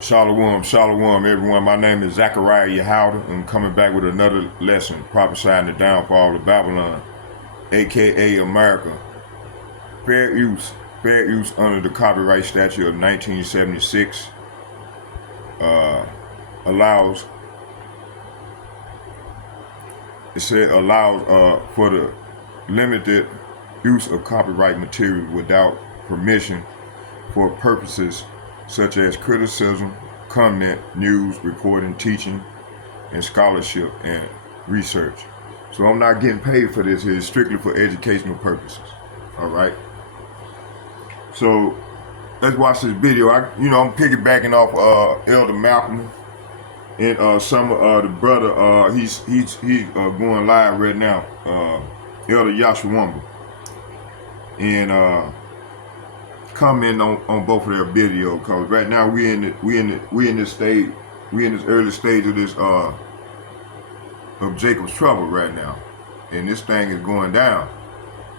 Shalom, shalom, everyone. My name is Yahawah. I'm coming back with another lesson prophesying the downfall of Babylon, aka America. Fair use under the copyright statute of 1976 allows for the limited use of copyright material without permission for purposes such as criticism, comment, news, recording, teaching, and scholarship and research. So I'm not getting paid for this. It's strictly for educational purposes. All right. So let's watch this video. I'm piggybacking off Elder Malcolm and some the brother. He's going live right now. Elder Yahawah, and comment on both of their video, because right now we in this early stage of this of Jacob's trouble right now, and this thing is going down.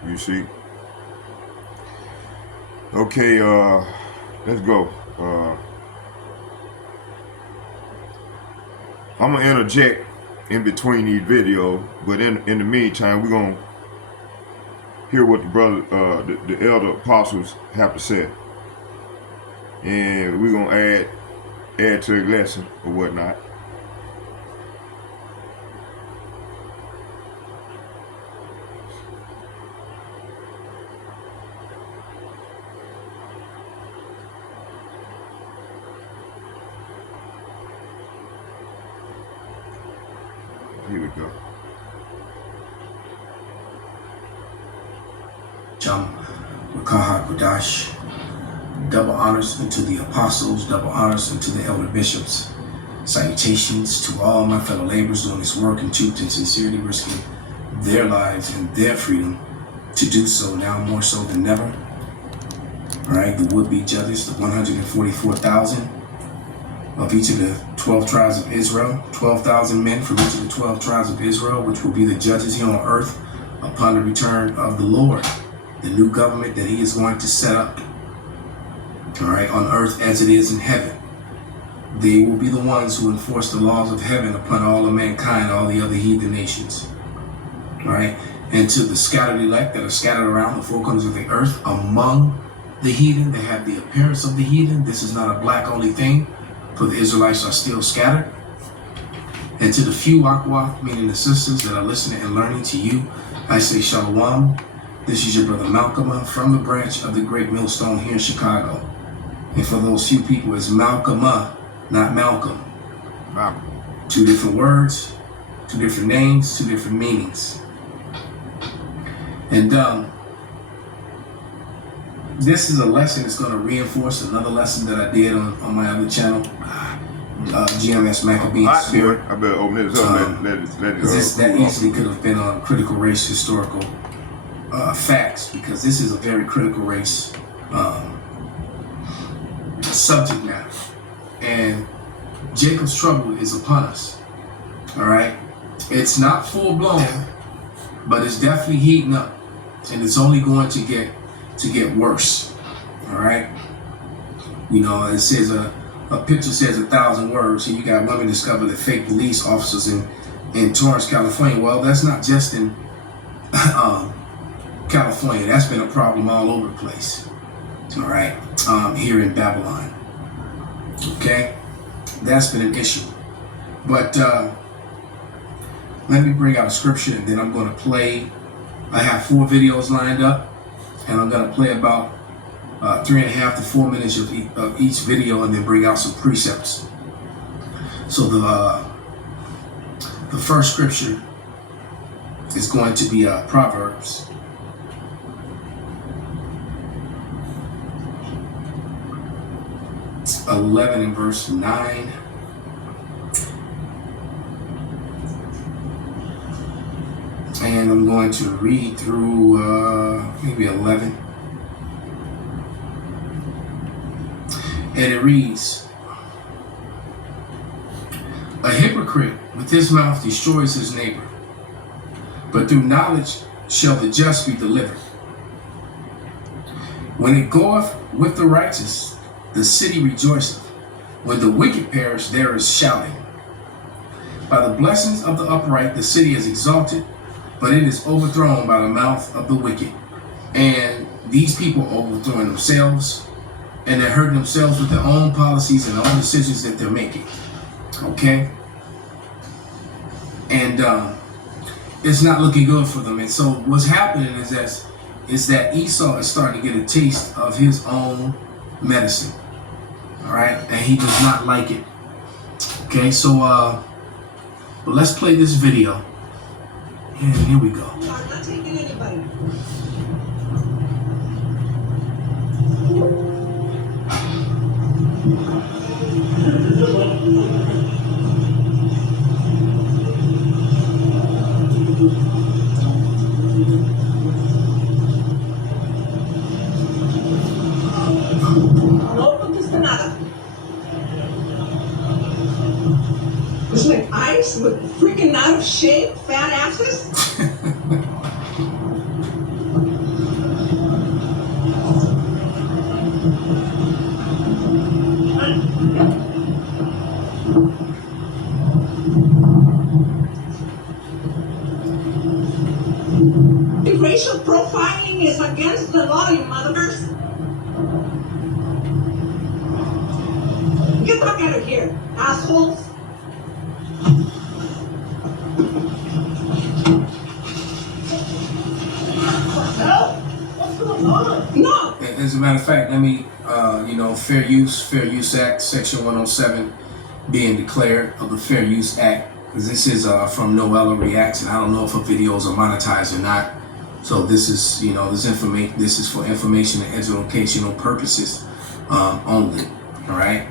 You see. Okay, let's go. I'm gonna interject in between these videos, but in the meantime, we're gonna hear what the brother, the elder apostles have to say, and we're gonna add to the lesson or whatnot. Here we go. Wakaha Kodash, double honors unto the apostles, double honors unto the elder bishops. Salutations to all my fellow laborers doing this work in truth and sincerity, risking their lives and their freedom to do so now more so than ever. All right, the would-be judges, the 144,000 of each of the 12 tribes of Israel, 12,000 men from each of the 12 tribes of Israel, which will be the judges here on earth upon the return of the Lord. The new government that he is going to set up, all right, on earth as it is in heaven. They will be the ones who enforce the laws of heaven upon all of mankind, all the other heathen nations, all right? And to the scattered elect that are scattered around the four corners of the earth among the heathen that have the appearance of the heathen, this is not a black only thing, for the Israelites are still scattered. And to the few Yahawah, meaning the sisters that are listening and learning, to you, I say Shalom. This is your brother Malcolm from the branch of the Great Millstone here in Chicago. And for those few people, it's Malcolm, not Malcolm. Malcolm. Two different words, two different names, two different meanings. And this is a lesson that's going to reinforce another lesson that I did on my other channel, GMS Maccabean Spirit. I better open this up. That easily could have been on critical race historical facts, because this is a very critical race subject matter, and Jacob's trouble is upon us. All right, it's not full blown, but it's definitely heating up, and it's only going to get worse. All right, you know, it says a picture says 1,000 words, and you got women discover that fake police officers in Torrance, California. Well, that's not just in California. That's been a problem all over the place. All right, here in Babylon. Okay, that's been an issue. But let me bring out a scripture, and then I'm going to play. I have 4 videos lined up, and I'm going to play about 3.5 to 4 minutes of each video, and then bring out some precepts. So the first scripture is going to be Proverbs 11 and verse 9. And I'm going to read through maybe 11. And it reads, a hypocrite with his mouth destroys his neighbor, but through knowledge shall the just be delivered. When it goeth with the righteous, the city rejoiceth, When the wicked perish, there is shouting. By the blessings of the upright, the city is exalted, but it is overthrown by the mouth of the wicked. And these people are overthrowing themselves, and they're hurting themselves with their own policies and own decisions that they're making. Okay? And it's not looking good for them. And so what's happening is that Esau is starting to get a taste of his own medicine. All right? And he does not like it. Okay, so well, let's play this video. And here we go. I'm not taking anybody. No contesta nada. It's like ice with freaking out of shape, fat asses. Racial profiling is against the law, you motherfuckers. Get the fuck out of here, assholes. What's going on? No. As a matter of fact, let me, Fair Use Act, Section 107 being declared of the Fair Use Act. Because this is from Noella Reacts, and I don't know if her videos are monetized or not. So this is, this is for information and educational purposes only. All right.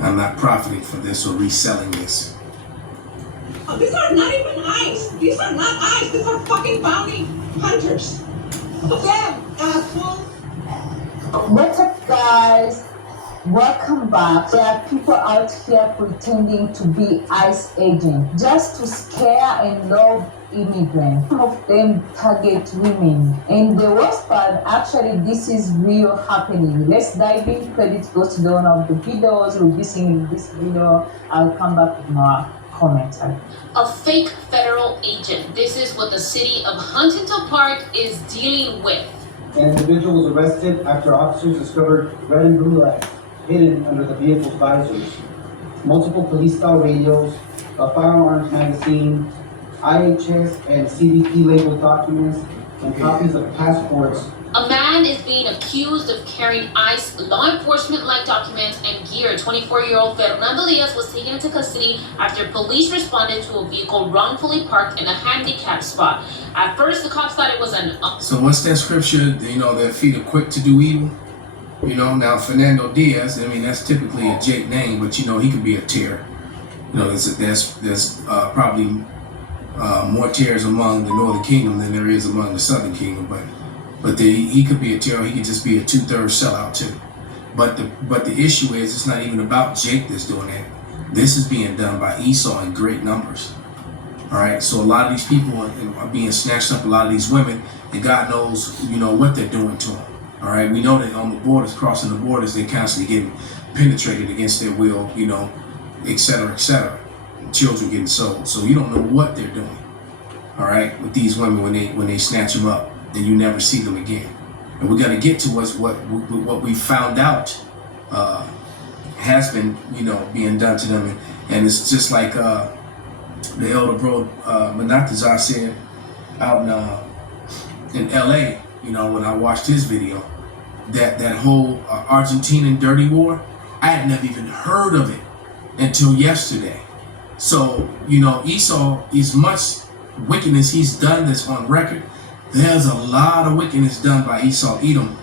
I'm not profiting for this or reselling this. Oh, these are not even ice. These are not ice. These are fucking bounty hunters. Damn, assholes. What's up, guys? Welcome back. There are people out here pretending to be ICE agents just to scare and love immigrants. Some of them target women. And the worst part, actually, this is real happening. Let's dive in. Credit goes to the owner of the videos. We'll be seeing this video. I'll come back with more comments. A fake federal agent. This is what the city of Huntington Park is dealing with. An individual was arrested after officers discovered red and blue lights hidden under the vehicle's visors, multiple police-style radios, a firearms magazine, IHS and CBP labeled documents, and copies of passports. A man is being accused of carrying ICE law enforcement-like documents and gear. 24-year-old Fernando Diaz was taken into custody after police responded to a vehicle wrongfully parked in a handicapped spot. At first, the cops thought it was an... So what's that scripture, their feet are quick to do evil? Now Fernando Diaz, that's typically a Jake name, but he could be a terror. There's probably more terrors among the Northern Kingdom than there is among the Southern Kingdom, but he could be a terror. He could just be a 2/3 sellout too. But the issue is, it's not even about Jake that's doing that. This is being done by Esau in great numbers. All right, so a lot of these people are being snatched up. A lot of these women, and God knows, what they're doing to them. All right, we know that on the borders, crossing the borders, they're constantly getting penetrated against their will, et cetera, et cetera. Children getting sold. So you don't know what they're doing. All right, with these women when they snatch them up, and you never see them again. And we're gonna get to what we found out has been, being done to them, and it's just like the elder bro Manatazar said out in LA. When I watched his video, that whole Argentinian dirty war, I had never even heard of it until yesterday. So, Esau, as much wickedness he's done that's on record, there's a lot of wickedness done by Esau, Edom,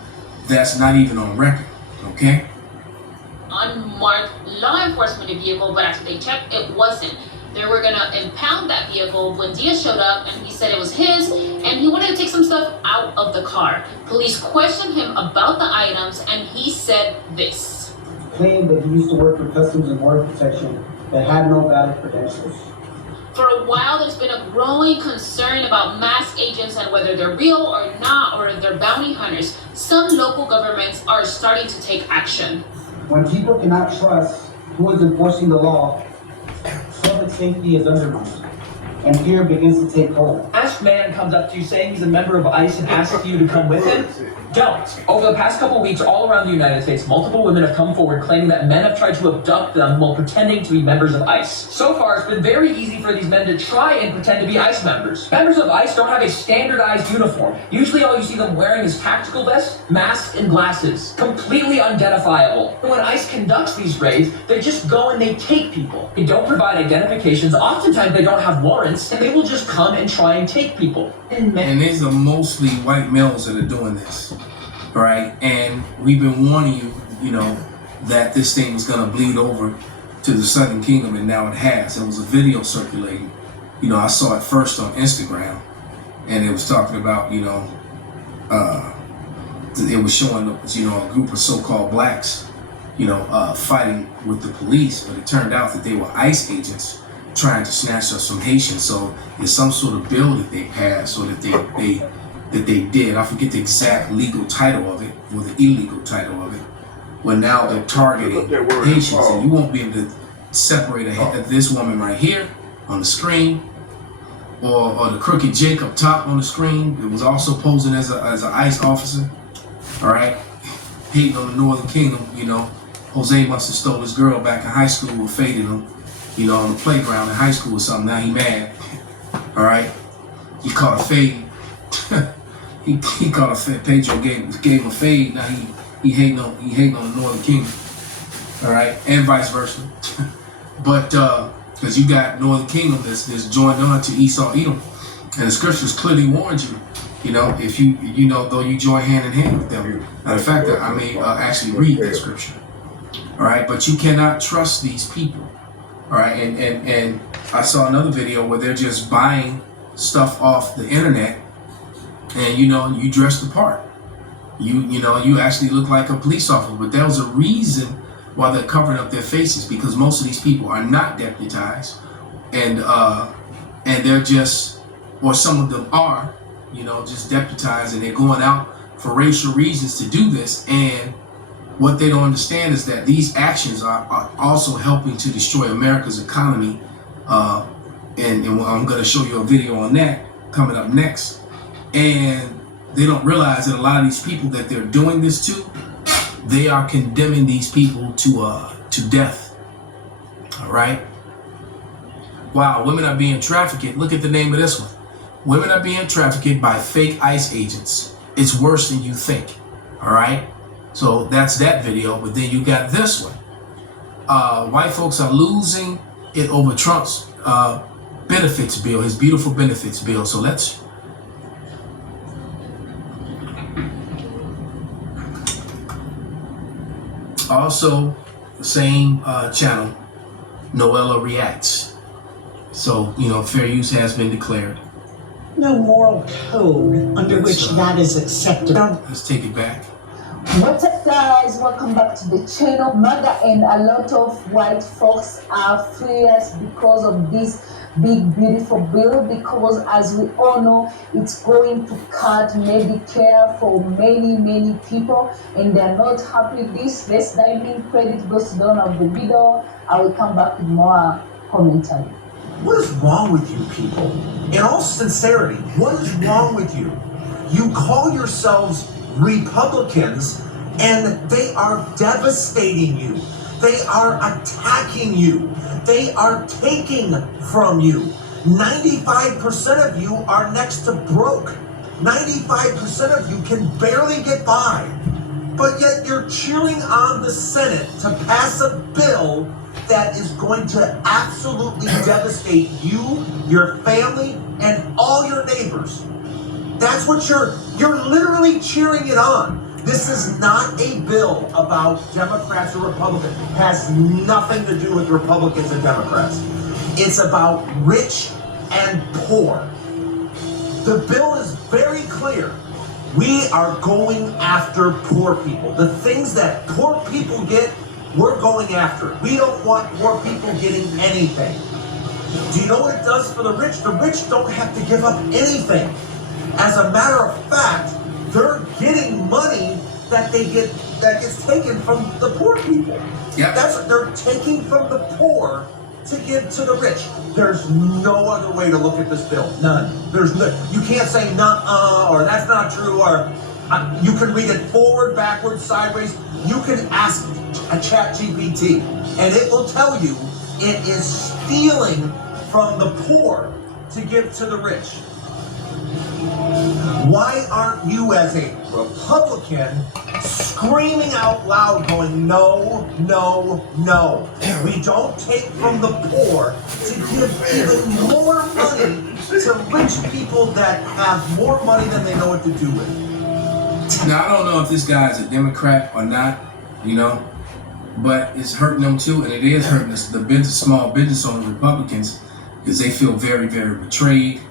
that's not even on record, okay? Unmarked law enforcement vehicle, but after they checked, it wasn't. They were gonna impound that vehicle when Diaz showed up, and he said it was his, and he wanted to take some stuff out of the car. Police questioned him about the items, and he said this. Claimed that he used to work for Customs and Border Protection that had no valid credentials. For a while, there's been a growing concern about masked agents and whether they're real or not, or if they're bounty hunters. Some local governments are starting to take action. When people cannot trust who is enforcing the law, public safety is undermined, and fear begins to take hold. Masked man comes up to you saying he's a member of ICE and asks you to come with him? Don't. Over the past couple weeks, all around the United States, multiple women have come forward claiming that men have tried to abduct them while pretending to be members of ICE. So far, it's been very easy for these men to try and pretend to be ICE members. Members of ICE don't have a standardized uniform. Usually all you see them wearing is tactical vests, masks, and glasses. Completely unidentifiable. When ICE conducts these raids, they just go and they take people. They don't provide identifications. Oftentimes they don't have warrants, and they will just come and try and take people. And these are mostly white males that are doing this, right? And we've been warning you, you know, that this thing was going to bleed over to the Southern Kingdom, and now it has. There was a video circulating. You know, I saw it first on Instagram, and it was talking about, you know, it was showing, you know, a group of so-called blacks, you know, fighting with the police, but it turned out that they were ICE agents trying to snatch up some Haitians. So it's some sort of bill that they passed, or that they did. I forget the exact legal title of it, or the illegal title of it. Well, now they're targeting Haitians, and you won't be able to separate this woman right here on the screen, or the crooked Jake up top on the screen. It was also posing as an ICE officer. All right, hating on the Northern Kingdom. You know, Jose must have stole his girl back in high school or faded him, you know, on the playground in high school or something. Now he mad. All right, he caught a fade. he caught a fade. Pedro gave him a fade. Now he hating on the Northern Kingdom. All right, and vice versa. But because you got Northern Kingdom that's joined on to Esau, Edom, and the scriptures clearly warns you. You know, if you know, though you join hand in hand with them. Matter of fact, I may actually read that scripture. All right, but you cannot trust these people. All right, and I saw another video where they're just buying stuff off the internet, and you know, you dress the part. You know, you actually look like a police officer, but there was a reason why they're covering up their faces, because most of these people are not deputized, and they're just, or some of them are, you know, just deputized, and they're going out for racial reasons to do this. And what they don't understand is that these actions are also helping to destroy America's economy. And I'm going to show you a video on that coming up next. And they don't realize that a lot of these people that they're doing this to, they are condemning these people to death. All right. Wow, women are being trafficked. Look at the name of this one. Women are being trafficked by fake ICE agents. It's worse than you think. All right. So that's that video. But then you got this one. White folks are losing it over Trump's benefits bill, his beautiful benefits bill. So let's. Also, the same channel, Noella Reacts. So, you know, fair use has been declared. No moral code under which that is accepted. Let's take it back. What's up, guys? Welcome back to the channel. MAGA and a lot of white folks are furious because of this big beautiful bill, because as we all know, it's going to cut Medicare for many people, and they're not happy with this. Let's dive in. Credit goes to the owner of the video. I will come back with more commentary. What is wrong with you people? In all sincerity, what is wrong with you? You call yourselves Republicans, and they are devastating you. They are attacking you. They are taking from you. 95% of you are next to broke. 95% of you can barely get by. But yet you're cheering on the Senate to pass a bill that is going to absolutely devastate you, your family, and all your neighbors. That's what you're literally cheering it on. This is not a bill about Democrats or Republicans. It has nothing to do with Republicans and Democrats. It's about rich and poor. The bill is very clear. We are going after poor people. The things that poor people get, we're going after. We don't want poor people getting anything. Do you know what it does for the rich? The rich don't have to give up anything. As a matter of fact, they're getting money that gets taken from the poor people. Yep. They're taking from the poor to give to the rich. There's no other way to look at this bill. None. There's no. You can't say nuh-uh, or that's not true, or you can read it forward, backwards, sideways. You can ask a chat GPT, and it will tell you it is stealing from the poor to give to the rich. Why aren't you, as a Republican, screaming out loud, going, no, no, no? We don't take from the poor to give even more money to rich people that have more money than they know what to do with. Now, I don't know if this guy's a Democrat or not, you know, but it's hurting them too, and it is hurting us, the small business owners, Republicans, because they feel very, very betrayed,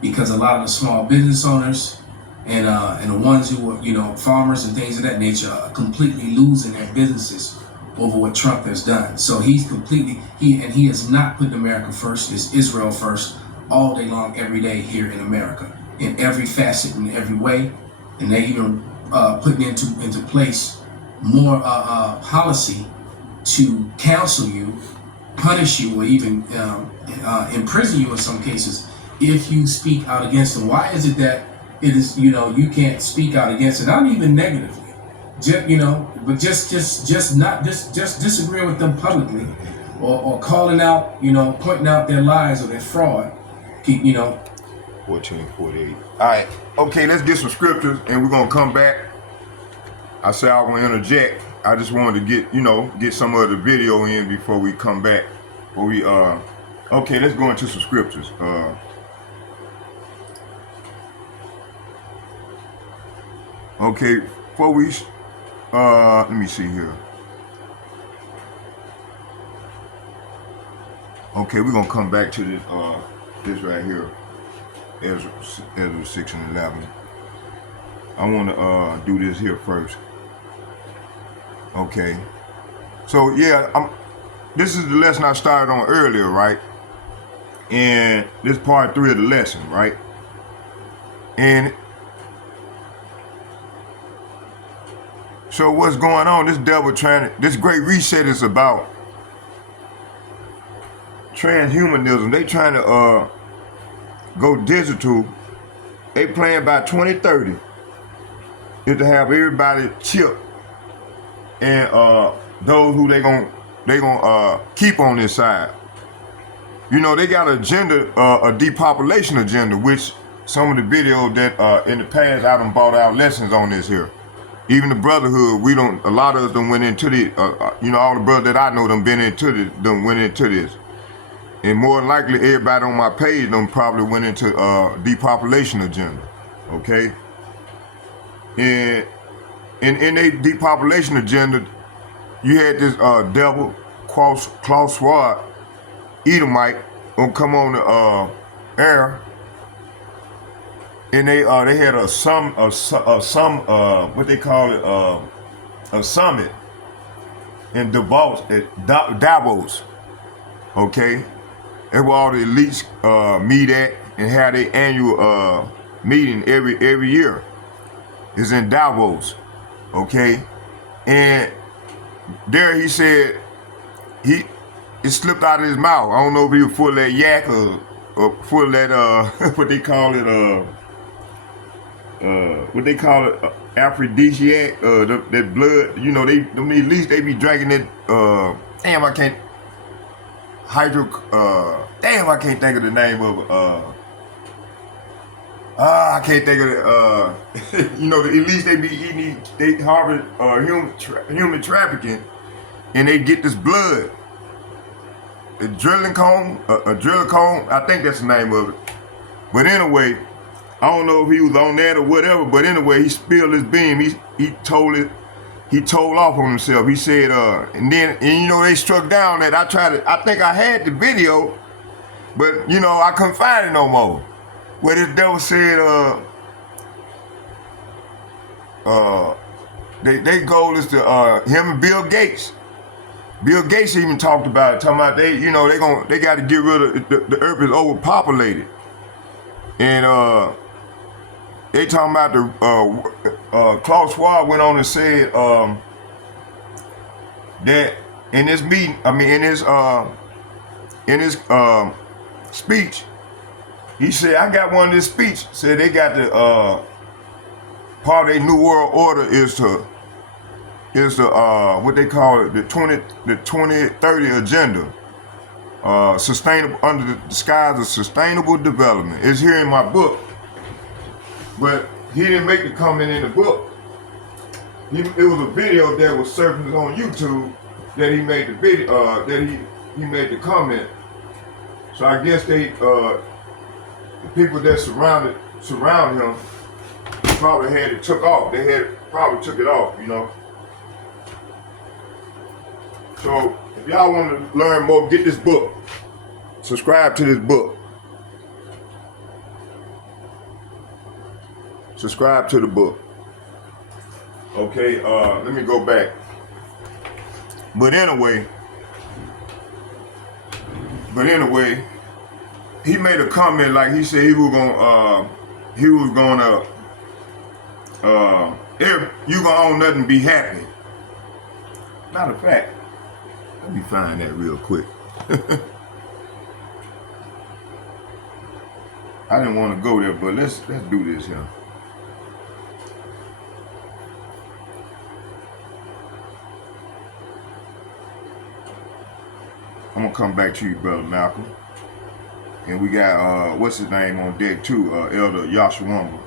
because a lot of the small business owners and the ones who are, you know, farmers and things of that nature are completely losing their businesses over what Trump has done. So he has not put America first. It's Israel first all day long, every day here in America, in every facet, in every way. And they even putting into place more policy to counsel you, punish you, or even imprison you in some cases if you speak out against them. Why is it that it is, you know, you can't speak out against it, not even negatively, just, you know, but just disagreeing with them publicly, or calling out, you know, pointing out their lies or their fraud, you know. 1448. All right. Okay, let's get some scriptures, and we're gonna come back. I said I want to interject. I just wanted to get some of the video in before we come back. Okay, let's go into some scriptures. Okay, before we let me see here. Okay, we're gonna come back to this right here. Ezra 6 and 11. I want to do this here first. Okay. So yeah, this is the lesson I started on earlier, right? And this part 3 of the lesson, right? And so what's going on? This devil this great reset is about transhumanism. They trying to go digital. They plan by 2030 is to have everybody chipped, and those who they gonna keep on this side. You know, they got an agenda, a depopulation agenda, which some of the videos that in the past I done brought out lessons on this here. Even the brotherhood, a lot of us done went into the, you know, all the brothers that I know done went into this. And more than likely, everybody on my page done probably went into depopulation agenda, okay? And in a depopulation agenda, you had this devil, Klaus Schwab, Edomite, gonna come on the air, and they had a what they call it, a summit in Davos, okay? That's where all the elites meet at and have their annual meeting every year. It's in Davos, okay? And there he said, it slipped out of his mouth. I don't know if he was full of that yak or full of that, what they call it, aphrodisiac, that blood, you know, them elites, they be drinking that, I can't think of the name of it. I can't think of it. You know, the elites, they be eating, they harbor human trafficking, and they get this blood. A adrenochrome, I think that's the name of it. But anyway, I don't know if he was on that or whatever, but anyway, he spilled his beam. He told off on himself. He said, and you know, they struck down that I think I had the video, but you know, I couldn't find it no more. Where this devil said, they goal is to him and Bill Gates. Bill Gates even talked about it, talking about they got to get rid of the earth is overpopulated, and they talking about the Klaus Schwab went on and said that in his meeting, in his speech, he said, I got one of his speech, said they got the, part of their New World Order is the what they call it, the 2030 agenda, sustainable, under the disguise of sustainable development. It's here in my book, but he didn't make the comment in the book. It was a video that was surfacing on YouTube that he made the video, that he made the comment. So I guess they, the people that surround him probably had it took off. They had probably took it off, you know. So if y'all want to learn more, get this book. Subscribe to this book. Subscribe to the book. Okay, let me go back. But anyway, he made a comment like he said you gonna own nothing, be happy. Matter of fact, let me find that real quick. I didn't want to go there, but let's do this here. I'm gonna come back to you, Brother Malcolm. And we got what's his name on deck too, Elder Yahawah.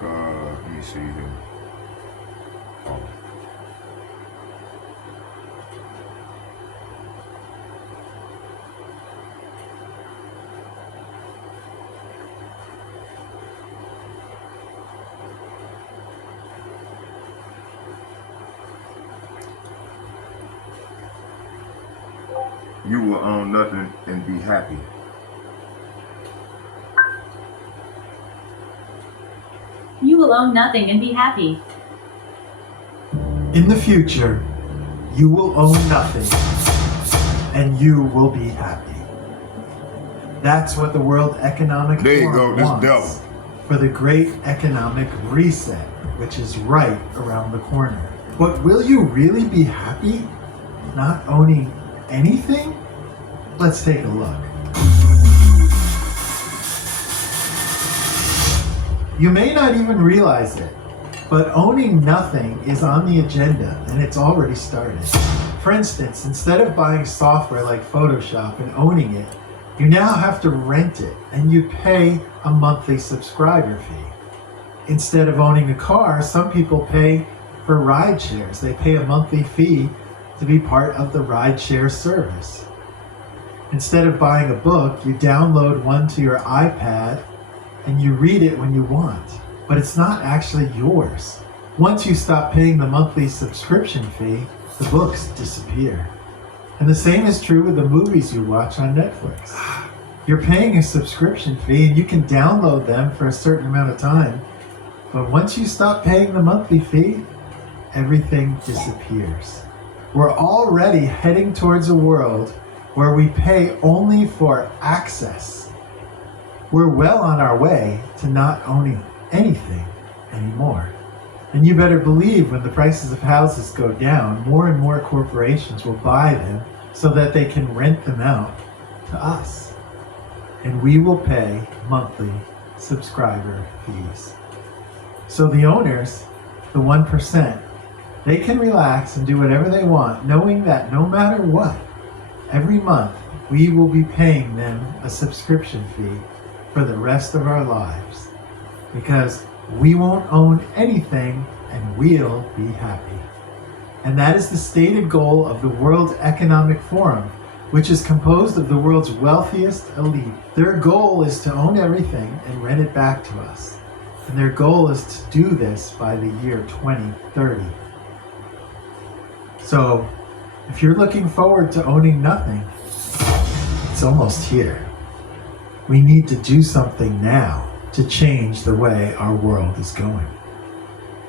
Let me see here. Oh. You will own nothing and be happy. You will own nothing and be happy. In the future, you will own nothing and you will be happy. That's what the World Economic Forum wants for the Great Economic Reset, which is right around the corner. But will you really be happy not owning anything? Let's take a look. You may not even realize it, but owning nothing is on the agenda and it's already started. For instance, instead of buying software like Photoshop and owning it, you now have to rent it and you pay a monthly subscriber fee. Instead of owning a car, some people pay for ride shares. They pay a monthly fee to be part of the rideshare service. Instead of buying a book, you download one to your iPad and you read it when you want, but it's not actually yours. Once you stop paying the monthly subscription fee, the books disappear. And the same is true with the movies you watch on Netflix. You're paying a subscription fee and you can download them for a certain amount of time, but once you stop paying the monthly fee, everything disappears. We're already heading towards a world where we pay only for access. We're well on our way to not owning anything anymore. And you better believe when the prices of houses go down, more and more corporations will buy them so that they can rent them out to us. And we will pay monthly subscriber fees. So the owners, the 1%, they can relax and do whatever they want, knowing that no matter what, every month we will be paying them a subscription fee for the rest of our lives. Because we won't own anything and we'll be happy. And that is the stated goal of the World Economic Forum, which is composed of the world's wealthiest elite. Their goal is to own everything and rent it back to us. And their goal is to do this by the year 2030. So, if you're looking forward to owning nothing, it's almost here. We need to do something now to change the way our world is going.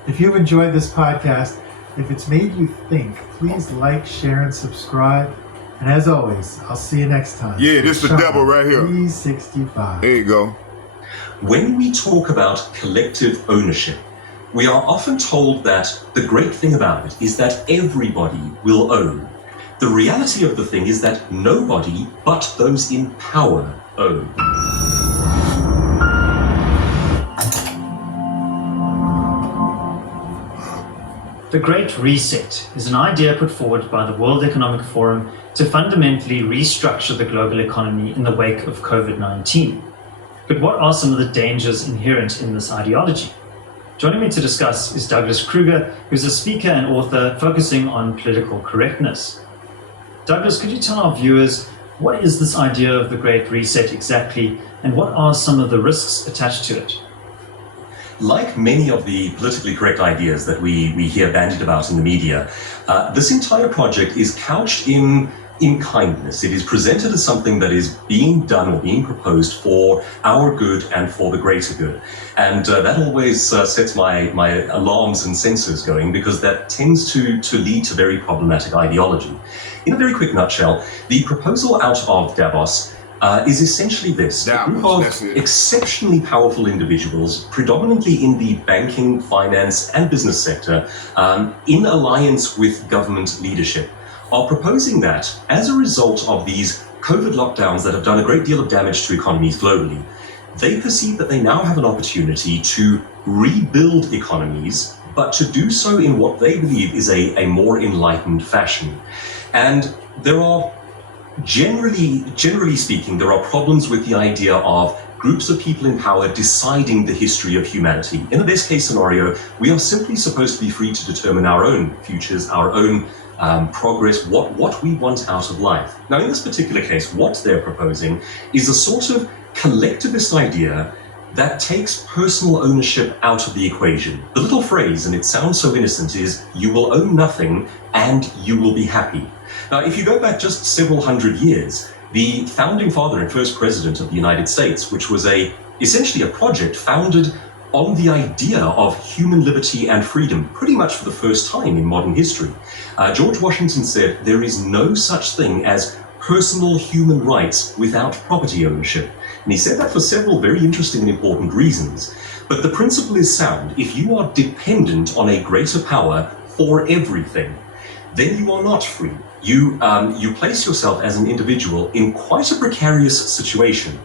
If you've enjoyed this podcast, if it's made you think, please like, share, and subscribe. And as always, I'll see you next time. Yeah, this is the devil right here. 365. There you go. When we talk about collective ownership, We are often told that the great thing about it is that everybody will own. The reality of the thing is that nobody but those in power own. The Great Reset is an idea put forward by the World Economic Forum to fundamentally restructure the global economy in the wake of COVID-19. But what are some of the dangers inherent in this ideology? Joining me to discuss is Douglas Kruger, who's a speaker and author focusing on political correctness. Douglas, could you tell our viewers, what is this idea of the Great Reset exactly, and what are some of the risks attached to it? Like many of the politically correct ideas that we hear bandied about in the media, this entire project is couched in kindness. It is presented as something that is being done or being proposed for our good and for the greater good. And that always sets my alarms and sensors going, because that tends to lead to very problematic ideology. In a very quick nutshell, the proposal out of Davos is essentially this: a group of exceptionally powerful individuals, predominantly in the banking, finance, and business sector, in alliance with government leadership, are proposing that as a result of these COVID lockdowns that have done a great deal of damage to economies globally, they perceive that they now have an opportunity to rebuild economies, but to do so in what they believe is a more enlightened fashion. And there are generally speaking, there are problems with the idea of groups of people in power deciding the history of humanity. In the best case scenario, we are simply supposed to be free to determine our own futures, our own progress, what we want out of life. Now, in this particular case, what they're proposing is a sort of collectivist idea that takes personal ownership out of the equation. The little phrase, and it sounds so innocent, is "you will own nothing and you will be happy." Now, if you go back just several hundred years, the founding father and first president of the United States, which was essentially a project founded on the idea of human liberty and freedom, pretty much for the first time in modern history, George Washington said, "There is no such thing as personal human rights without property ownership." And he said that for several very interesting and important reasons. But the principle is sound. If you are dependent on a greater power for everything, then you are not free. You place yourself as an individual in quite a precarious situation.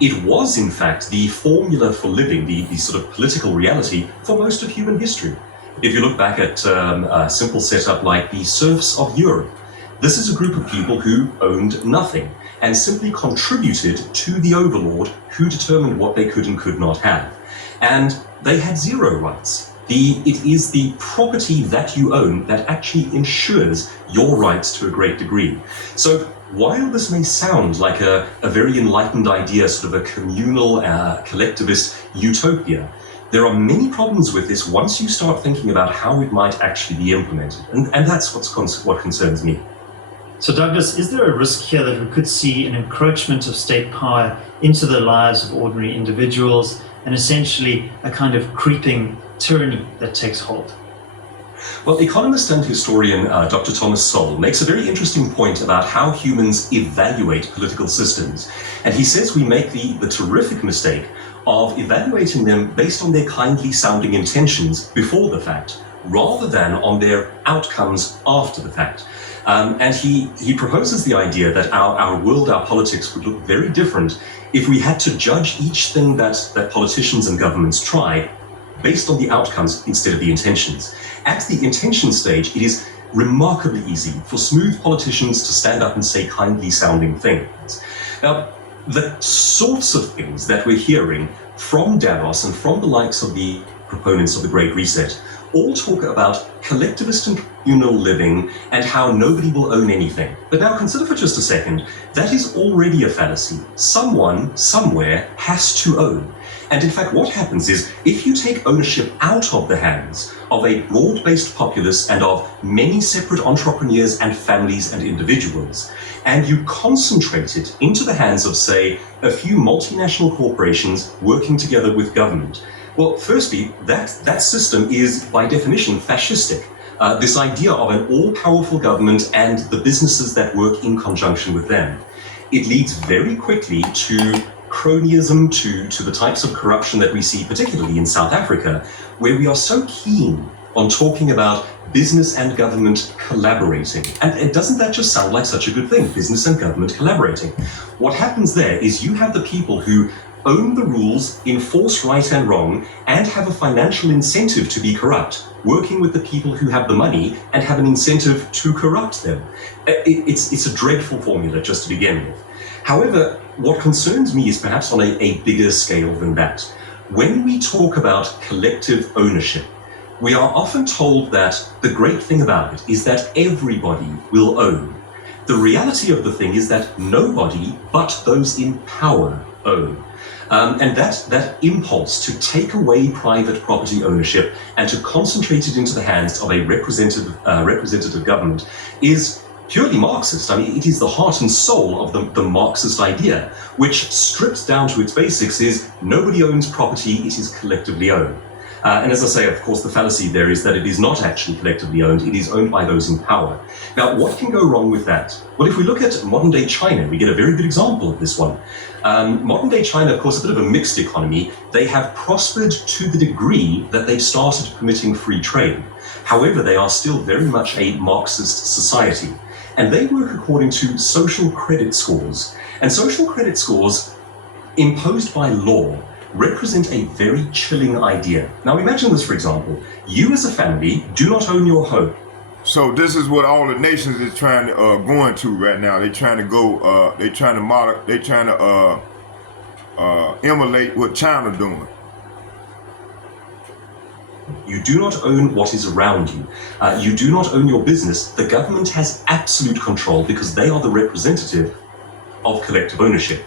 It was, in fact, the formula for living, the sort of political reality for most of human history. If you look back at a simple setup like the serfs of Europe, this is a group of people who owned nothing and simply contributed to the overlord who determined what they could and could not have. And they had zero rights. It is the property that you own that actually ensures your rights to a great degree. So while this may sound like a very enlightened idea, sort of a communal, collectivist utopia, there are many problems with this once you start thinking about how it might actually be implemented. And that's what concerns me. So Douglas, is there a risk here that we could see an encroachment of state power into the lives of ordinary individuals and essentially a kind of creeping tyranny that takes hold? Well, economist and historian Dr. Thomas Sowell makes a very interesting point about how humans evaluate political systems. And he says we make the terrific mistake of evaluating them based on their kindly sounding intentions before the fact, rather than on their outcomes after the fact. And he proposes the idea that our world, our politics would look very different if we had to judge each thing that politicians and governments try based on the outcomes instead of the intentions. At the intention stage, it is remarkably easy for smooth politicians to stand up and say kindly sounding things. Now, the sorts of things that we're hearing from Davos and from the likes of the proponents of the Great Reset all talk about collectivist and communal living and how nobody will own anything. But now consider for just a second, that is already a fallacy. Someone, somewhere, has to own. And in fact, what happens is, if you take ownership out of the hands of a broad-based populace and of many separate entrepreneurs and families and individuals, and you concentrate it into the hands of, say, a few multinational corporations working together with government, well, firstly, that system is, by definition, fascistic. This idea of an all-powerful government and the businesses that work in conjunction with them. It leads very quickly to cronyism to the types of corruption that we see, particularly in South Africa, where we are so keen on talking about business and government collaborating. And doesn't that just sound like such a good thing, business and government collaborating? What happens there is you have the people who own the rules, enforce right and wrong, and have a financial incentive to be corrupt, working with the people who have the money and have an incentive to corrupt them. It's a dreadful formula just to begin with. However, what concerns me is perhaps on a bigger scale than that. When we talk about collective ownership, we are often told that the great thing about it is that everybody will own. The reality of the thing is that nobody but those in power own. And that impulse to take away private property ownership and to concentrate it into the hands of a representative government is purely Marxist. I mean, it is the heart and soul of the Marxist idea, which stripped down to its basics is nobody owns property, it is collectively owned. And as I say, of course, the fallacy there is that it is not actually collectively owned, it is owned by those in power. Now, what can go wrong with that? Well, if we look at modern-day China, we get a very good example of this one. Modern-day China, of course, a bit of a mixed economy. They have prospered to the degree that they've started permitting free trade. However, they are still very much a Marxist society. And they work according to social credit scores. And social credit scores imposed by law represent a very chilling idea. Now imagine this, for example. You as a family do not own your home. So this is what all the nations is trying to go into right now. They're trying to go. They're trying to model. They're trying to emulate what China doing. You do not own what is around you. You do not own your business. The government has absolute control because they are the representative of collective ownership.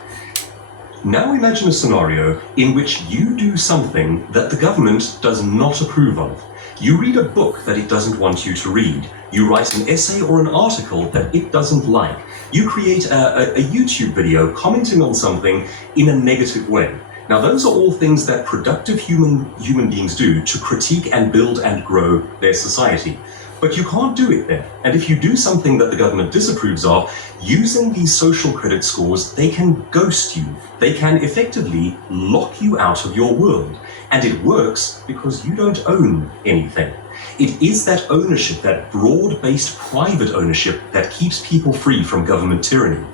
Now imagine a scenario in which you do something that the government does not approve of. You read a book that it doesn't want you to read. You write an essay or an article that it doesn't like. You create a YouTube video commenting on something in a negative way. Now those are all things that productive human beings do to critique and build and grow their society. But you can't do it there. And if you do something that the government disapproves of, using these social credit scores, they can ghost you. They can effectively lock you out of your world. And it works because you don't own anything. It is that ownership, that broad-based private ownership, that keeps people free from government tyranny.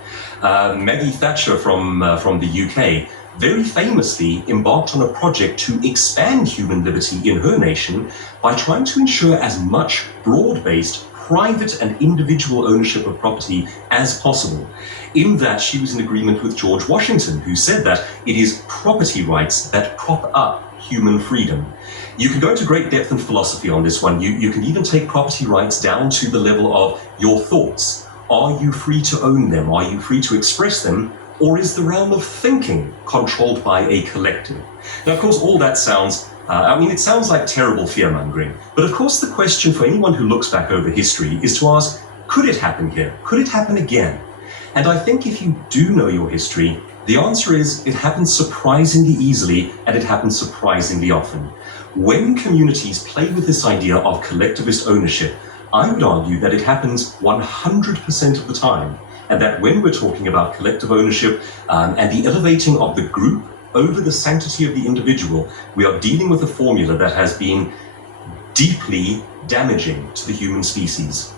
Maggie Thatcher from the UK very famously embarked on a project to expand human liberty in her nation by trying to ensure as much broad-based private and individual ownership of property as possible. In that, she was in agreement with George Washington, who said that it is property rights that prop up human freedom. You can go into great depth and philosophy on this one. You can even take property rights down to the level of your thoughts. Are you free to own them? Are you free to express them? Or is the realm of thinking controlled by a collective? Now, of course, all that sounds, it sounds like terrible fear-mongering. But of course, the question for anyone who looks back over history is to ask, could it happen here? Could it happen again? And I think if you do know your history, the answer is it happens surprisingly easily and it happens surprisingly often. When communities play with this idea of collectivist ownership, I would argue that it happens 100% of the time. And that when we're talking about collective ownership and the elevating of the group over the sanctity of the individual, we are dealing with a formula that has been deeply damaging to the human species.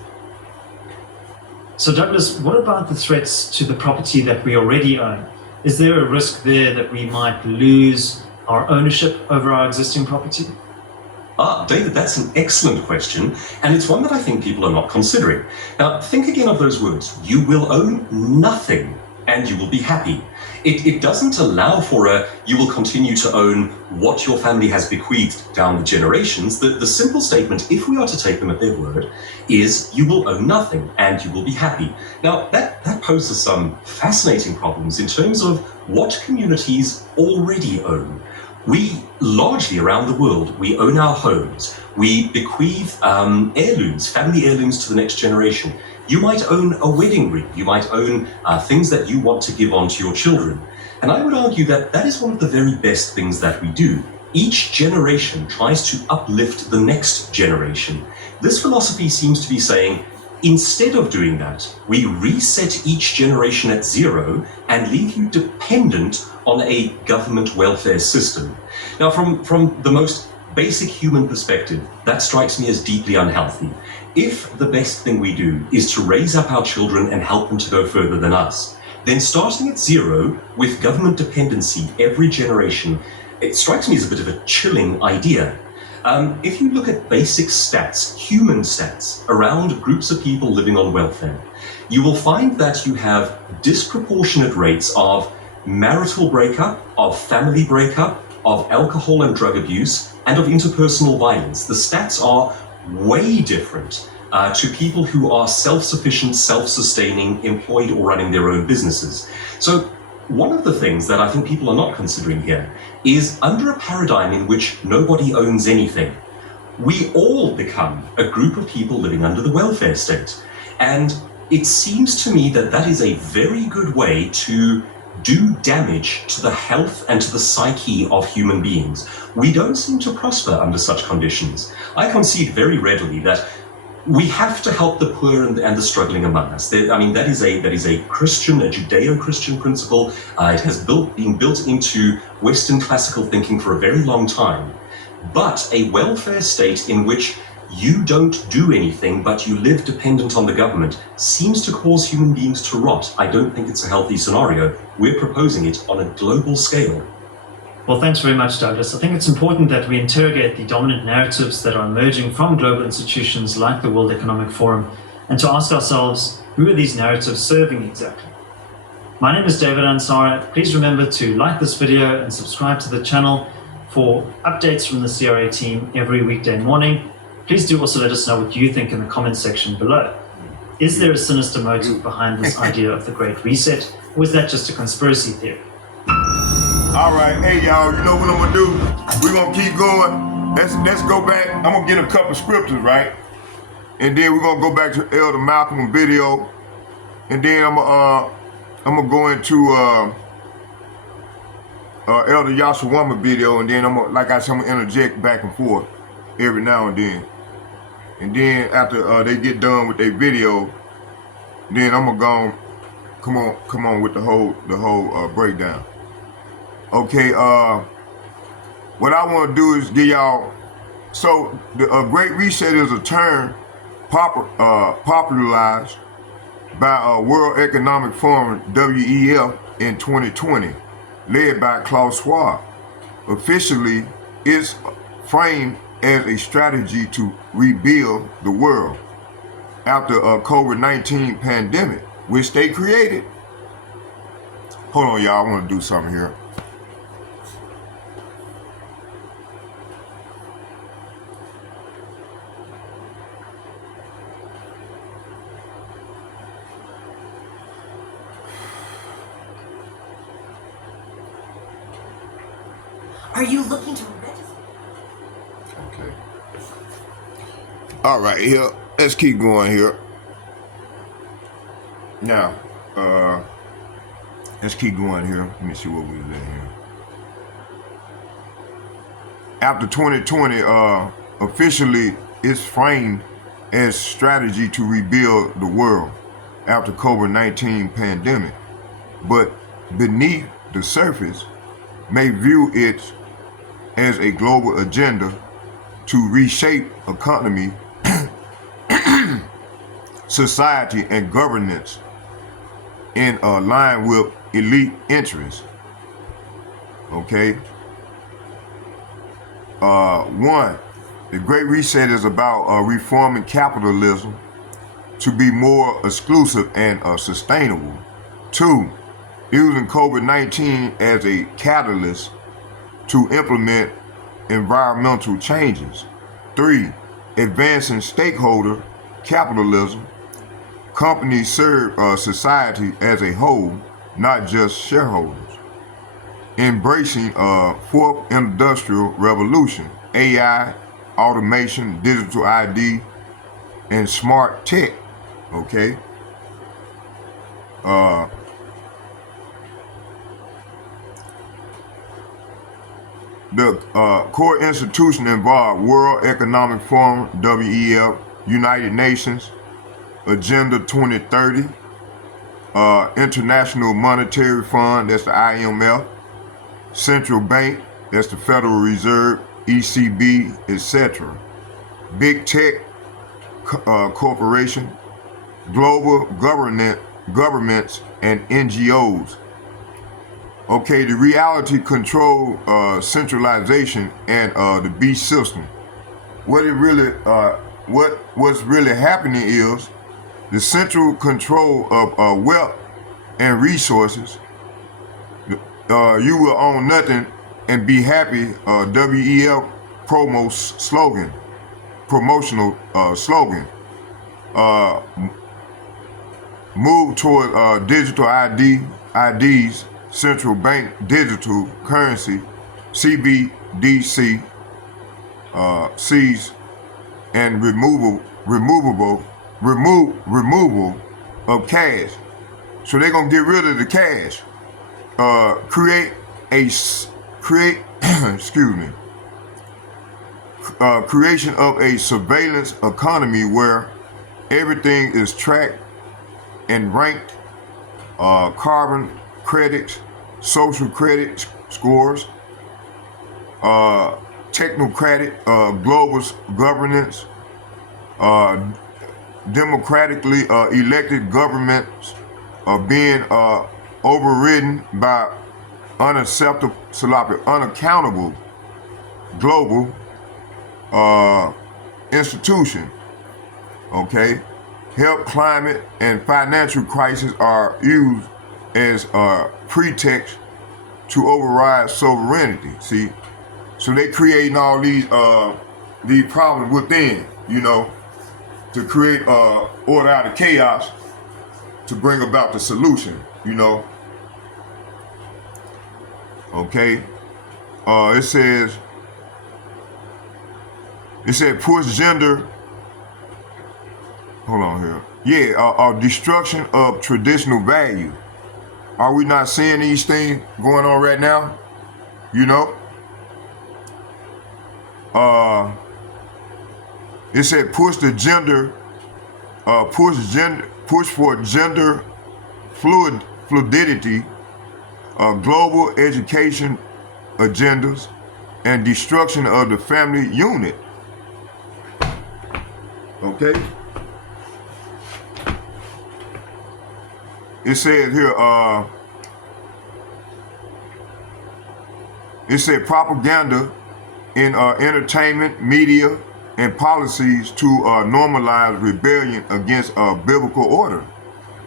So Douglas, what about the threats to the property that we already own? Is there a risk there that we might lose our ownership over our existing property? David, that's an excellent question, and it's one that I think people are not considering. Now, think again of those words. You will own nothing, and you will be happy. It doesn't allow for you will continue to own what your family has bequeathed down the generations. The simple statement, if we are to take them at their word, is you will own nothing, and you will be happy. Now, that poses some fascinating problems in terms of what communities already own. We, largely around the world, we own our homes. We bequeath heirlooms, family heirlooms to the next generation. You might own a wedding ring. You might own things that you want to give on to your children. And I would argue that that is one of the very best things that we do. Each generation tries to uplift the next generation. This philosophy seems to be saying, Instead of doing that, we reset each generation at 0 and leave you dependent on a government welfare system. Now, from the most basic human perspective, that strikes me as deeply unhealthy. If the best thing we do is to raise up our children and help them to go further than us, then starting at 0 with government dependency every generation, it strikes me as a bit of a chilling idea. If you look at basic stats, human stats, around groups of people living on welfare, you will find that you have disproportionate rates of marital breakup, of family breakup, of alcohol and drug abuse, and of interpersonal violence. The stats are way different to people who are self-sufficient, self-sustaining, employed or running their own businesses. So one of the things that I think people are not considering here is under a paradigm in which nobody owns anything, we all become a group of people living under the welfare state. And it seems to me that that is a very good way to do damage to the health and to the psyche of human beings. We don't seem to prosper under such conditions. I concede very readily that we have to help the poor and the struggling among us. That is a Christian, a Judeo-Christian principle. It has been built into Western classical thinking for a very long time. But a welfare state in which you don't do anything, but you live dependent on the government, seems to cause human beings to rot. I don't think it's a healthy scenario. We're proposing it on a global scale. Well, thanks very much, Douglas. I think it's important that we interrogate the dominant narratives that are emerging from global institutions like the World Economic Forum, and to ask ourselves, who are these narratives serving exactly? My name is David Ansara. Please remember to like this video and subscribe to the channel for updates from the CRA team every weekday morning. Please do also let us know what you think in the comments section below. Is there a sinister motive behind this idea of the Great Reset, or is that just a conspiracy theory? All right, hey y'all, you know what I'm gonna do? We're gonna keep going. Let's go back. I'm gonna get a couple scriptures, right? And then we're gonna go back to Elder Malcolm video. And then I'm gonna go into Elder Yahawah video, and then I'm gonna interject back and forth every now and then. And then after they get done with their video, then I'm gonna go come on with the whole breakdown. Okay, what I want to do is give y'all, so the Great Reset is a term popularized by World Economic Forum, WEF, in 2020, led by Klaus Schwab. Officially, it's framed as a strategy to rebuild the world after a COVID-19 pandemic, which they created. Hold on, y'all, I want to do something here. Are you looking to register? Okay. All right, here. Let's keep going here. Now, let's keep going here. Let me see what we was at here. After 2020, officially it's framed as strategy to rebuild the world after COVID-19 pandemic. But beneath the surface, may view it as a global agenda to reshape economy, society, and governance in line with elite interests. Okay. One, the Great Reset is about reforming capitalism to be more exclusive and sustainable. Two, using COVID-19 as a catalyst to implement environmental changes. Three, advancing stakeholder capitalism. Companies serve society as a whole, not just shareholders. Embracing fourth industrial revolution, AI, automation, digital ID, and smart tech. Okay. The core institution involved World Economic Forum, WEF, United Nations, Agenda 2030, International Monetary Fund, that's the IMF, Central Bank, that's the Federal Reserve, ECB, etc. Big Tech Corporation, global governments, and NGOs. Okay, the reality control centralization and the beast system. What it really, what's really happening is the central control of wealth and resources. You will own nothing and be happy. WEF promotional slogan. Move toward digital IDs, central bank digital currency, CBDC, C's, and removal of cash. So they're gonna get rid of the cash. Create creation of a surveillance economy where everything is tracked and ranked. Carbon credits, social credit scores, technocratic global governance, democratically elected governments are being overridden by unaccountable global institution. Okay, health, climate, and financial crisis are used as a pretext to override sovereignty. See, so they creating all these problems within, to create order out of chaos to bring about the solution, Okay, it said push gender. Hold on here. Yeah, destruction of traditional value. Are we not seeing these things going on right now? It said push for gender fluidity, global education agendas, and destruction of the family unit. Okay. It said here, it said propaganda in entertainment, media, and policies to normalize rebellion against biblical order.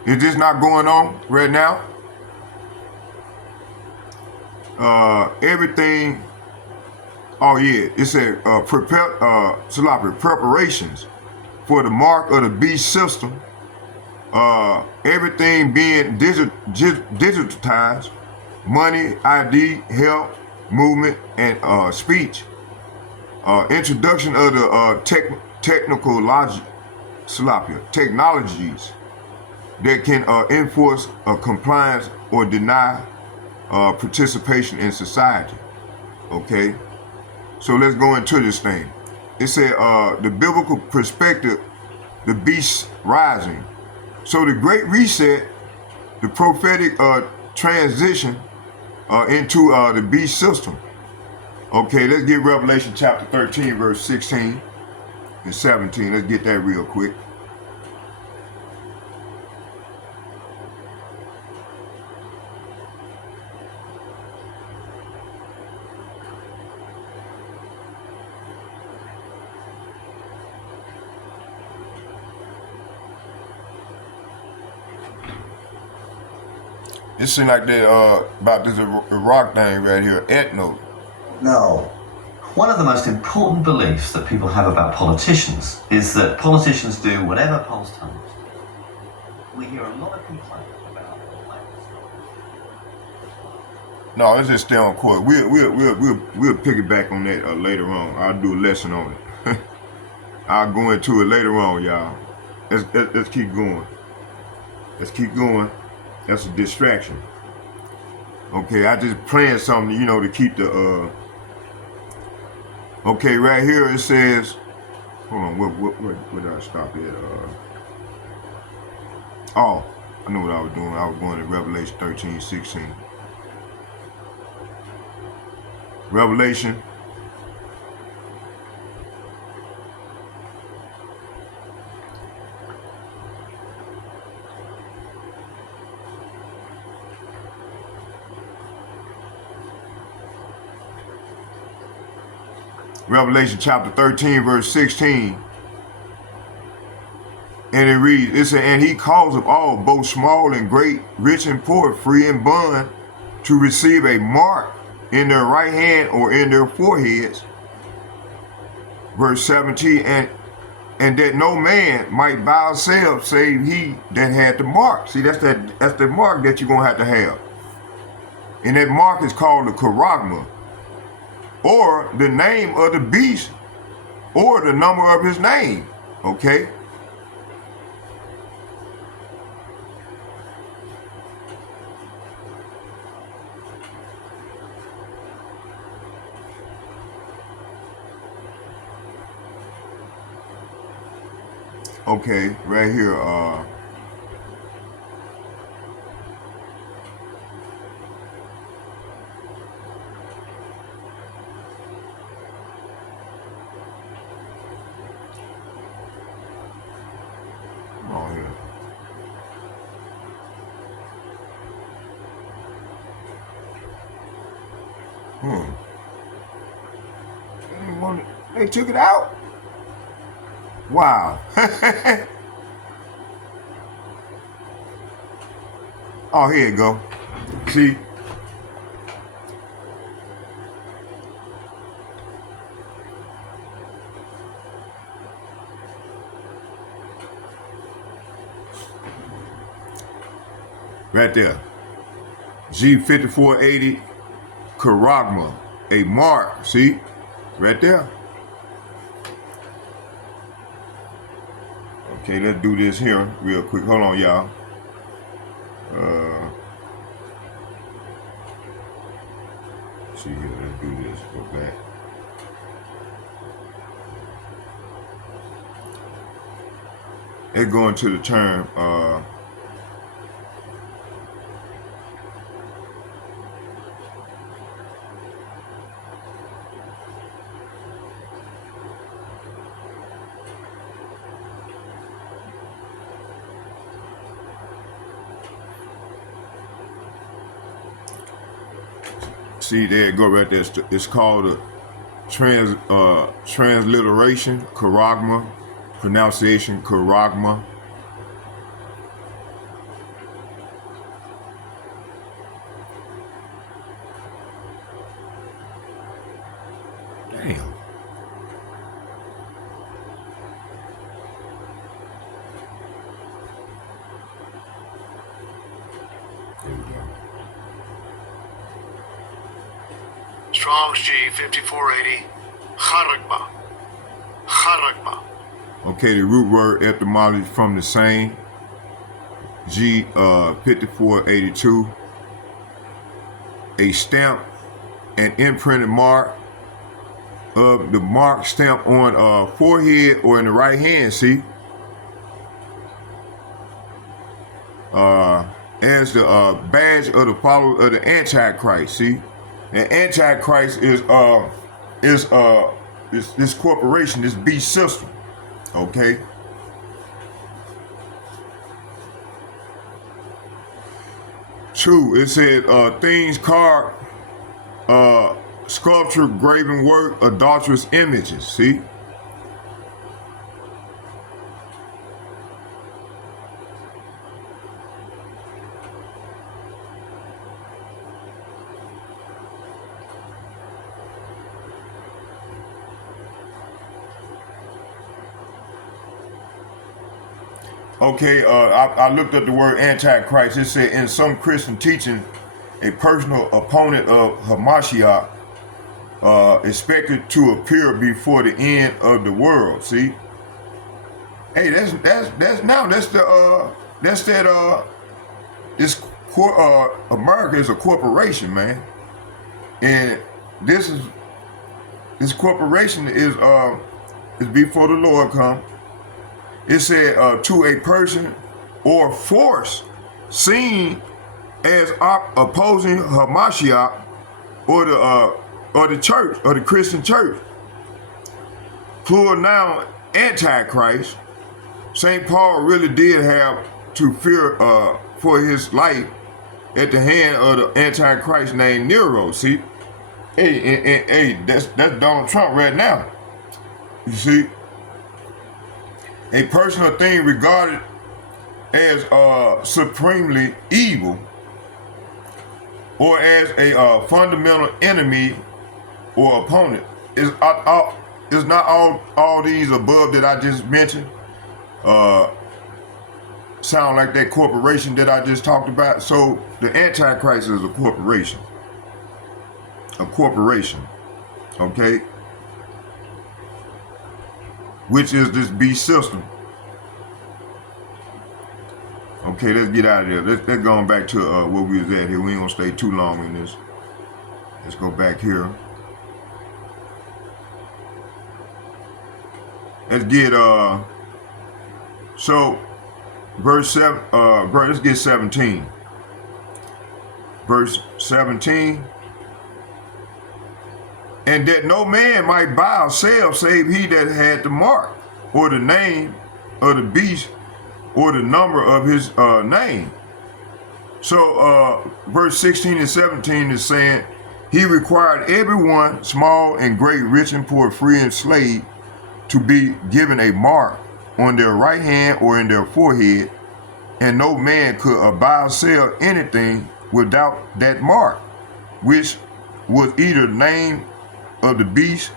Is this not going on right now? Everything. Oh yeah, it said preparations for the mark of the beast system. Everything being digitized, money, ID, health, movement, and speech. Introduction of the technologies that can enforce compliance or deny participation in society. Okay, so let's go into this thing. It said the biblical perspective, the beast rising. So the Great Reset, the prophetic transition into the beast system. Okay, let's get Revelation chapter 13, verse 16 and 17. Let's get that real quick. It seems like they about this Iraq thing right here, ethno. No. One of the most important beliefs that people have about politicians is that politicians do whatever polls tell them. We hear a lot of complaints about No, let's just stay on court. We'll pick it back on that later on. I'll do a lesson on it. I'll go into it later on, y'all. Let's keep going. Let's keep going. That's a distraction. Okay, I just playing something, to keep the okay, right here it says, hold on, what did I stop at? Oh, I knew what I was doing. I was going to Revelation 13:16. Revelation Revelation chapter 13, verse 16. And it reads, it said, and he calls of all, both small and great, rich and poor, free and bond, to receive a mark in their right hand or in their foreheads. Verse 17, and that no man might buy or sell save he that had the mark. See, that's the mark that you're gonna have to have. And that mark is called the charagma, or the name of the beast, or the number of his name. Okay? Okay, right here, they took it out. Wow. Oh, here you go. See? Right there. G5480 charagma. A mark. See? Right there. Okay, let's do this here real quick. Hold on, y'all. See here, let's do this. Go back. Let's go into the term. See, there you go right there. It's called a transliteration, charagma, pronunciation, charagma. Damn. There we go. Strong's G5480, charagma. Charagma. Okay, the root word etymology from the same. G5482. A stamp, an imprinted mark of the mark stamp on forehead or in the right hand, see? As the badge of the follower of the Antichrist, see? And Antichrist is this corporation, this beast system. Okay. Two, it said things carved, sculpture, graven work, adulterous images. See? Okay, I looked up the word Antichrist. It said in some Christian teaching, a personal opponent of Hamashiach expected to appear before the end of the world. See? Hey, America is a corporation, man, and this corporation is before the Lord come. It said to a person or force seen as opposing Hamashiach or the church or the Christian church. Plural noun Antichrist. St. Paul really did have to fear for his life at the hand of the Antichrist named Nero. See, hey, that's Donald Trump right now. You see, a person or thing regarded as supremely evil or as a fundamental enemy or opponent is not all these above that I just mentioned sound like that corporation that I just talked about. So the Antichrist is a corporation. Okay, which is this beast system. Okay, let's get out of there. Let's go back to where we was at here. We ain't gonna stay too long in this. Let's go back here. Let's get so verse 7, let's get 17. Verse 17. And that no man might buy or sell save he that had the mark, or the name of the beast, or the number of his name. So verse 16 and 17 is saying, he required everyone, small and great, rich and poor, free and slave, to be given a mark on their right hand or in their forehead, and no man could buy or sell anything without that mark, which was either the name of the beast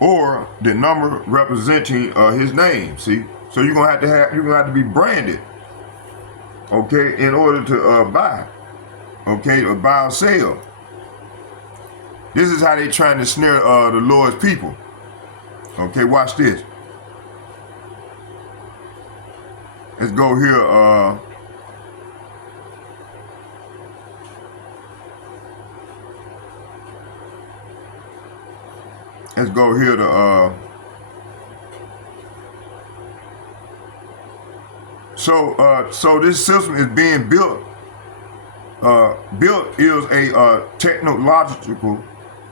or the number representing his name. See, so you're gonna have to be branded, okay, in order to buy, okay, or buy or sell. This is how they trying to snare the Lord's people. Okay, watch this. Let's go here. Let's go here to so this system is being built. Built is a technological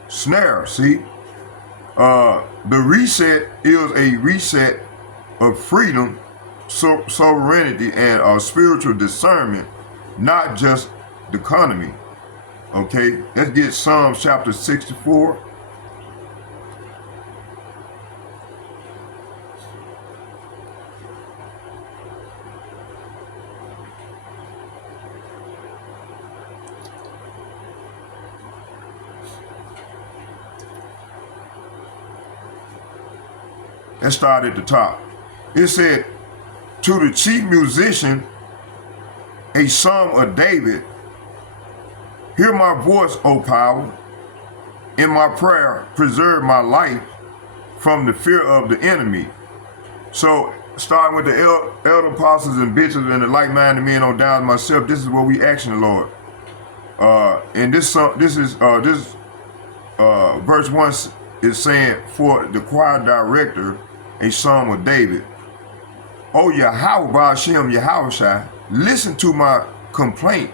snare. See, the reset is a reset of freedom, sovereignty, and spiritual discernment, not just the economy. Okay, let's get Psalms chapter 64. Let's start at the top. It said, to the chief musician, a psalm of David, hear my voice, O power. In my prayer, preserve my life from the fear of the enemy. So, starting with the elder apostles and bishops and the like-minded men on down to myself, this is what we action, Lord. And this is verse 1 is saying, for the choir director, a psalm of David. Oh Yahawah, Ba'ashem, Yahawashi, listen to my complaint.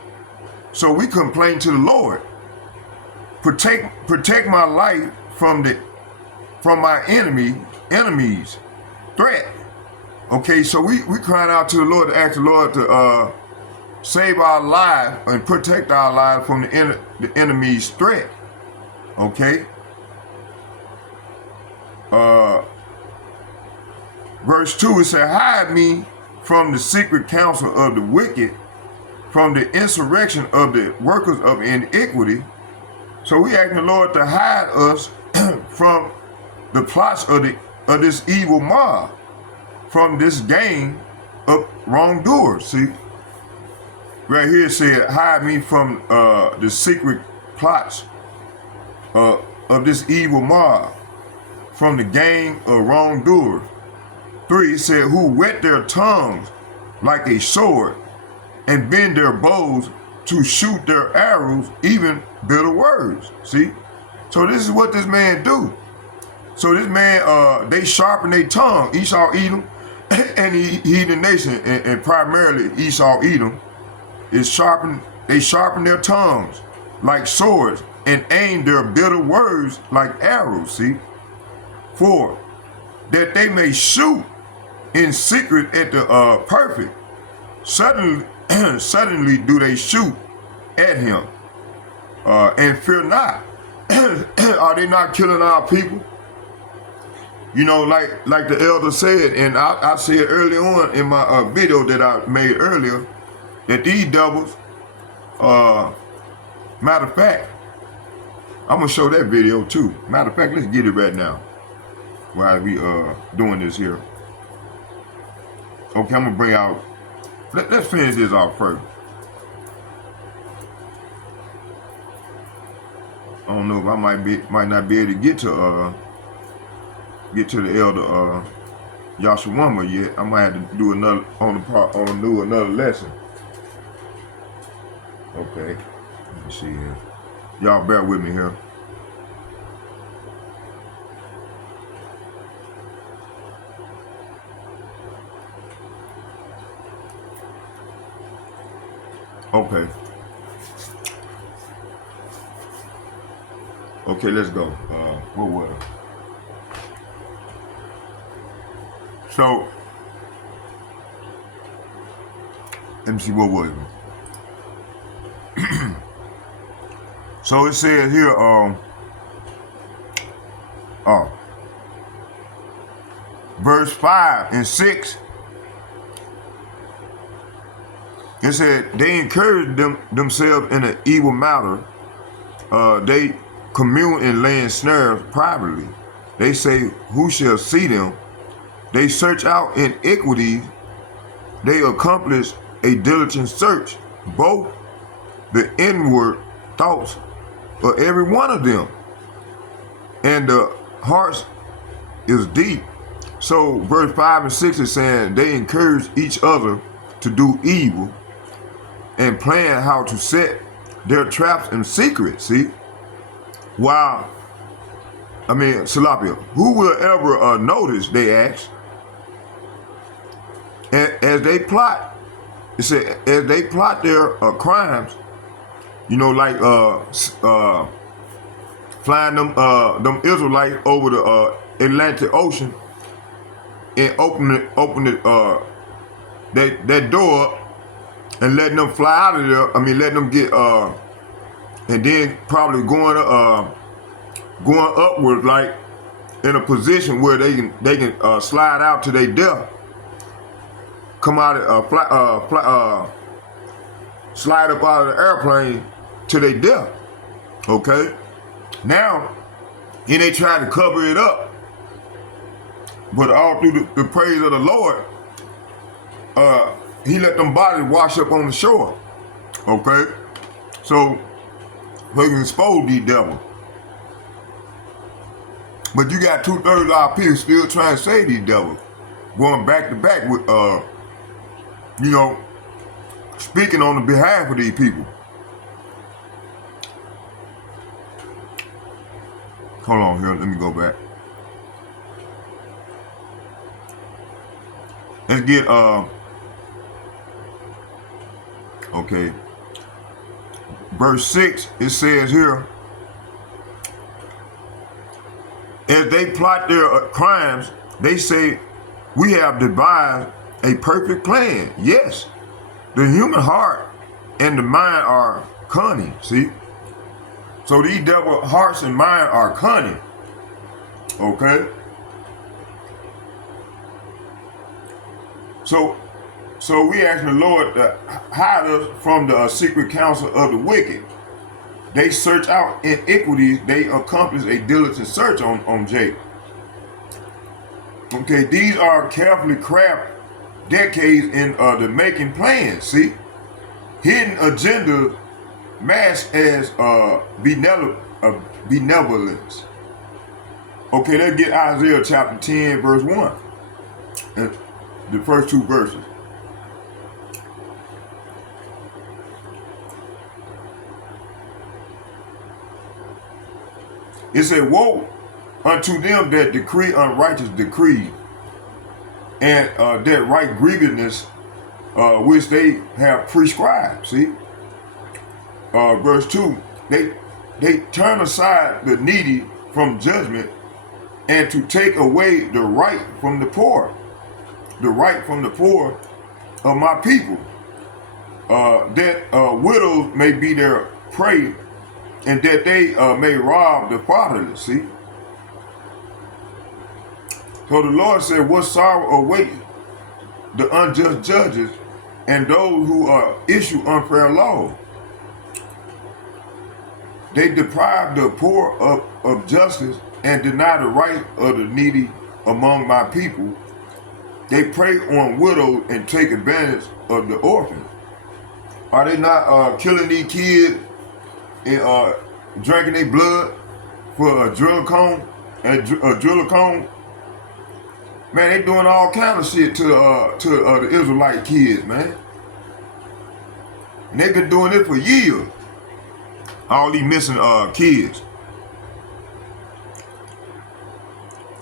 So we complain to the Lord. Protect my life from my enemies threat. Okay, so we crying out to the Lord to ask the Lord to save our life and protect our life from the enemy's threat. Okay. Verse 2, it said, hide me from the secret counsel of the wicked, from the insurrection of the workers of iniquity. So we asking the Lord to hide us from the plots of this evil mob, from this gang of wrongdoers. See, right here it said, hide me from the secret plots of this evil mob, from the gang of wrongdoers. 3, it said, who whet their tongues like a sword and bend their bows to shoot their arrows, even bitter words. See? So this is what this man do. So this man, they sharpen their tongue. Esau, Edom, and the heathen nation, and primarily Esau, Edom, they sharpen their tongues like swords and aim their bitter words like arrows, see? 4, that they may shoot in secret at the perfect. Suddenly do they shoot at him, and fear not. Are they not killing our people? You know, like the elder said, and I said early on in my video that I made earlier, that these devils, matter of fact, I'm gonna show that video too. Matter of fact, let's get it right now while we doing this here. Okay, I'm gonna bring out. Let's finish this off first. I don't know if I might not be able to get to the elder Yahawah yet. I might have to do another another lesson. Okay, let me see here. Y'all bear with me here. Okay. Okay, let's go. What was it? So, let me see, what was it? So it says here, verse 5 and 6, it said, they encouraged themselves in an evil matter. They commune in laying snares privately. They say, who shall see them? They search out iniquities. They accomplish a diligent search, both the inward thoughts of every one of them, and the hearts is deep. So verse 5 and 6 is saying they encourage each other to do evil and plan how to set their traps in secret, see? While, Salapia, who will ever notice, they ask, as they plot, it said, as they plot their crimes, you know, like flying them Israelites over the Atlantic Ocean and open that door up and letting them fly out of there. Letting them get and then probably going upward, like in a position where they can slide out to their death. Come out slide up out of the airplane to their death. Okay? Now, and they try to cover it up. But all through the praise of the Lord, he let them bodies wash up on the shore. Okay? So, we can expose these devils. But you got 2/3 of our people still trying to save these devils. Going back to back with, speaking on the behalf of these people. Hold on here, let me go back. Let's get, okay. Verse 6, it says here, as they plot their crimes, they say, we have devised a perfect plan. Yes, the human heart and the mind are cunning, see? So these devil hearts and mind are cunning, okay? So we ask the Lord to hide us from the secret counsel of the wicked. They search out iniquities. They accomplish a diligent search on Jacob. Okay, these are carefully crafted decades in the making plans, see? Hidden agendas masked as benevolence. Okay, let's get Isaiah chapter 10, verse 1. The first 2 verses. It said, woe unto them that decree unrighteous decrees, and that right grievousness which they have prescribed. See, verse 2, they turn aside the needy from judgment, and to take away the right from the poor of my people, that widows may be their prey, and that they may rob the fatherless. See, so the Lord said, what sorrow awaits the unjust judges and those who issue unfair laws. They deprive the poor of justice and deny the right of the needy among my people. They prey on widows and take advantage of the orphans. Are they not killing these kids and drinking their blood for a drill-a-cone? Man, they doing all kind of shit to the Israelite kids, man. And they've been doing it for years. All these missing kids.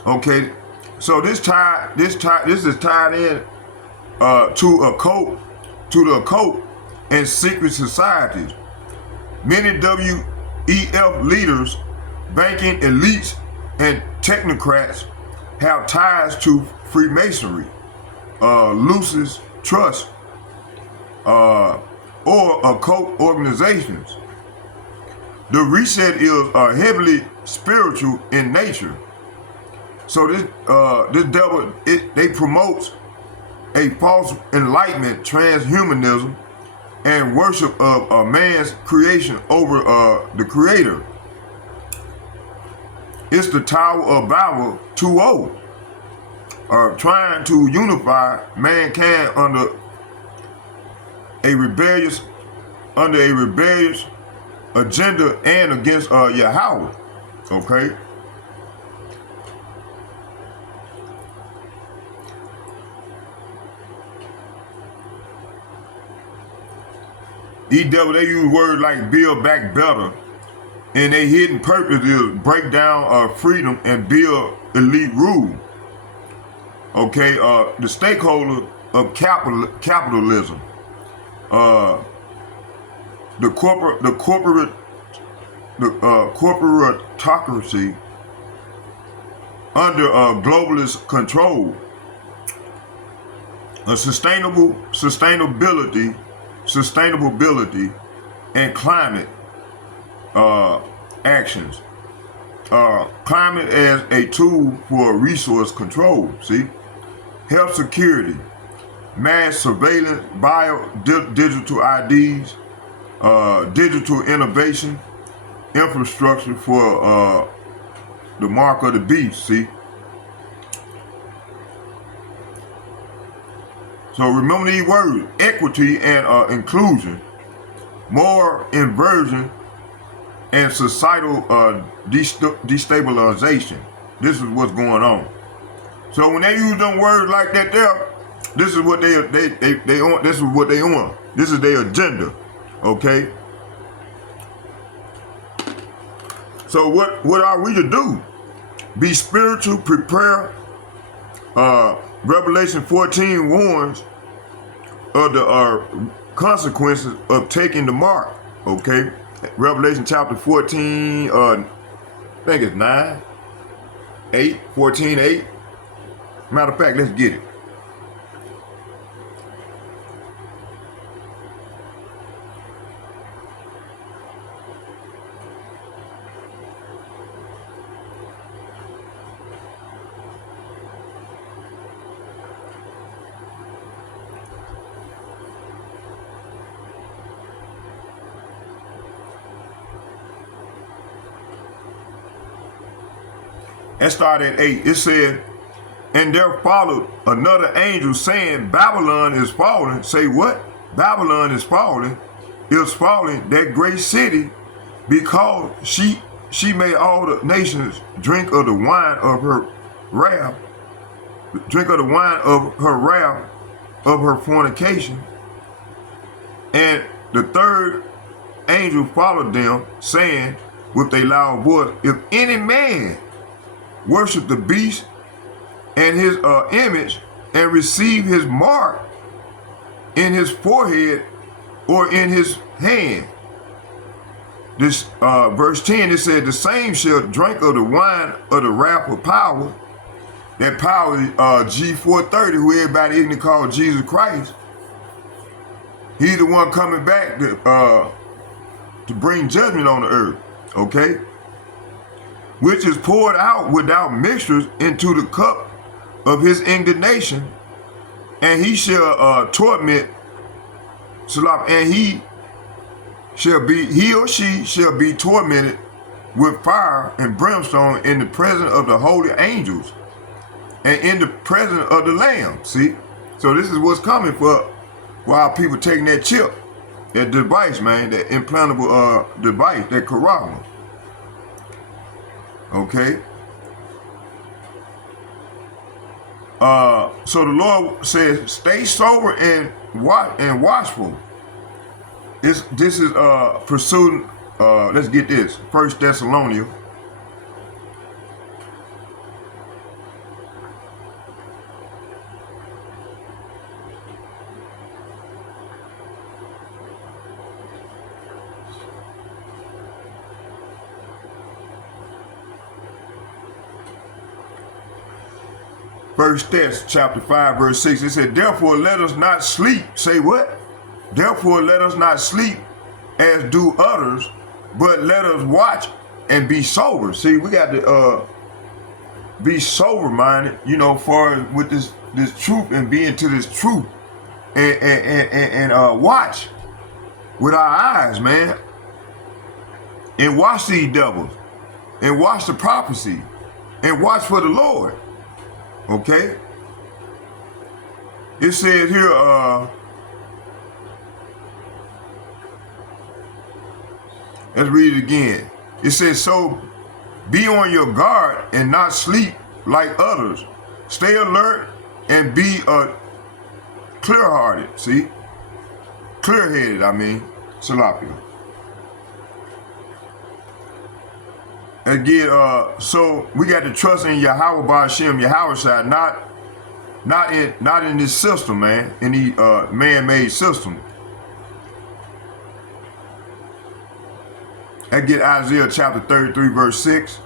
Okay, so this is tied in to the occult and secret societies. Many WEF leaders, banking elites, and technocrats have ties to Freemasonry, Lucis Trust, or occult organizations. The reset is heavily spiritual in nature. So this devil, they promote a false enlightenment, transhumanism, and worship of a man's creation over the creator. It's the Tower of Babel 2.0, trying to unify mankind under a rebellious agenda and against Yahawah. Okay. These devils, they use words like build back better, and their hidden purpose is break down freedom and build elite rule. Okay, the stakeholders of capitalism, the corporatocracy under globalist control, sustainability, and climate actions. Climate as a tool for resource control. See, health security, mass surveillance, digital IDs, digital innovation, infrastructure for the mark of the beast. See. So remember these words: equity and inclusion, moral inversion, and societal destabilization. This is what's going on. So when they use them words like that, this is what they on. This is what they on. This is their agenda. Okay. So what are we to do? Be spiritual, prepare. Revelation 14 warns of the consequences of taking the mark. Okay, Revelation chapter 14, I think it's 14:8. Matter of fact, let's get it. It started at 8. It said, and there followed another angel saying, Babylon is falling. Say what? Babylon is falling, that great city, because she made all the nations drink of the wine of her wrath, of her fornication. And the third angel followed them, saying with a loud voice, if any man worship the beast and his image and receive his mark in his forehead or in his hand. This verse 10, it said, the same shall drink of the wine of the wrath of power. That power is G430, who everybody ignorantly call Jesus Christ. He's the one coming back to bring judgment on the earth, okay? Which is poured out without mixtures into the cup of his indignation, and he shall torment, and he or she shall be tormented with fire and brimstone in the presence of the holy angels and in the presence of the Lamb. See? So this is what's coming for our people taking that chip, that device, man, that implantable device, that corona. Okay? So the Lord says, stay sober and watchful. This is pursuing, let's get this, 1 Thessalonians. First Thess chapter 5 verse 6, it said, therefore let us not sleep. Say what? Therefore let us not sleep as do others, but let us watch and be sober. See, we got to be sober minded, you know, for with this truth and be into this truth and watch with our eyes, man, and watch these devils and watch the prophecy and watch for the Lord. Okay? It says here, let's read it again. It says, so be on your guard and not sleep like others. Stay alert and be clear-hearted. See? Clear-headed, I mean. Salapia. Again, so we got to trust in Yahawah by Hashem, Yahawashi, not in this system, man, in the man-made system. I get Isaiah chapter 33, verse 6.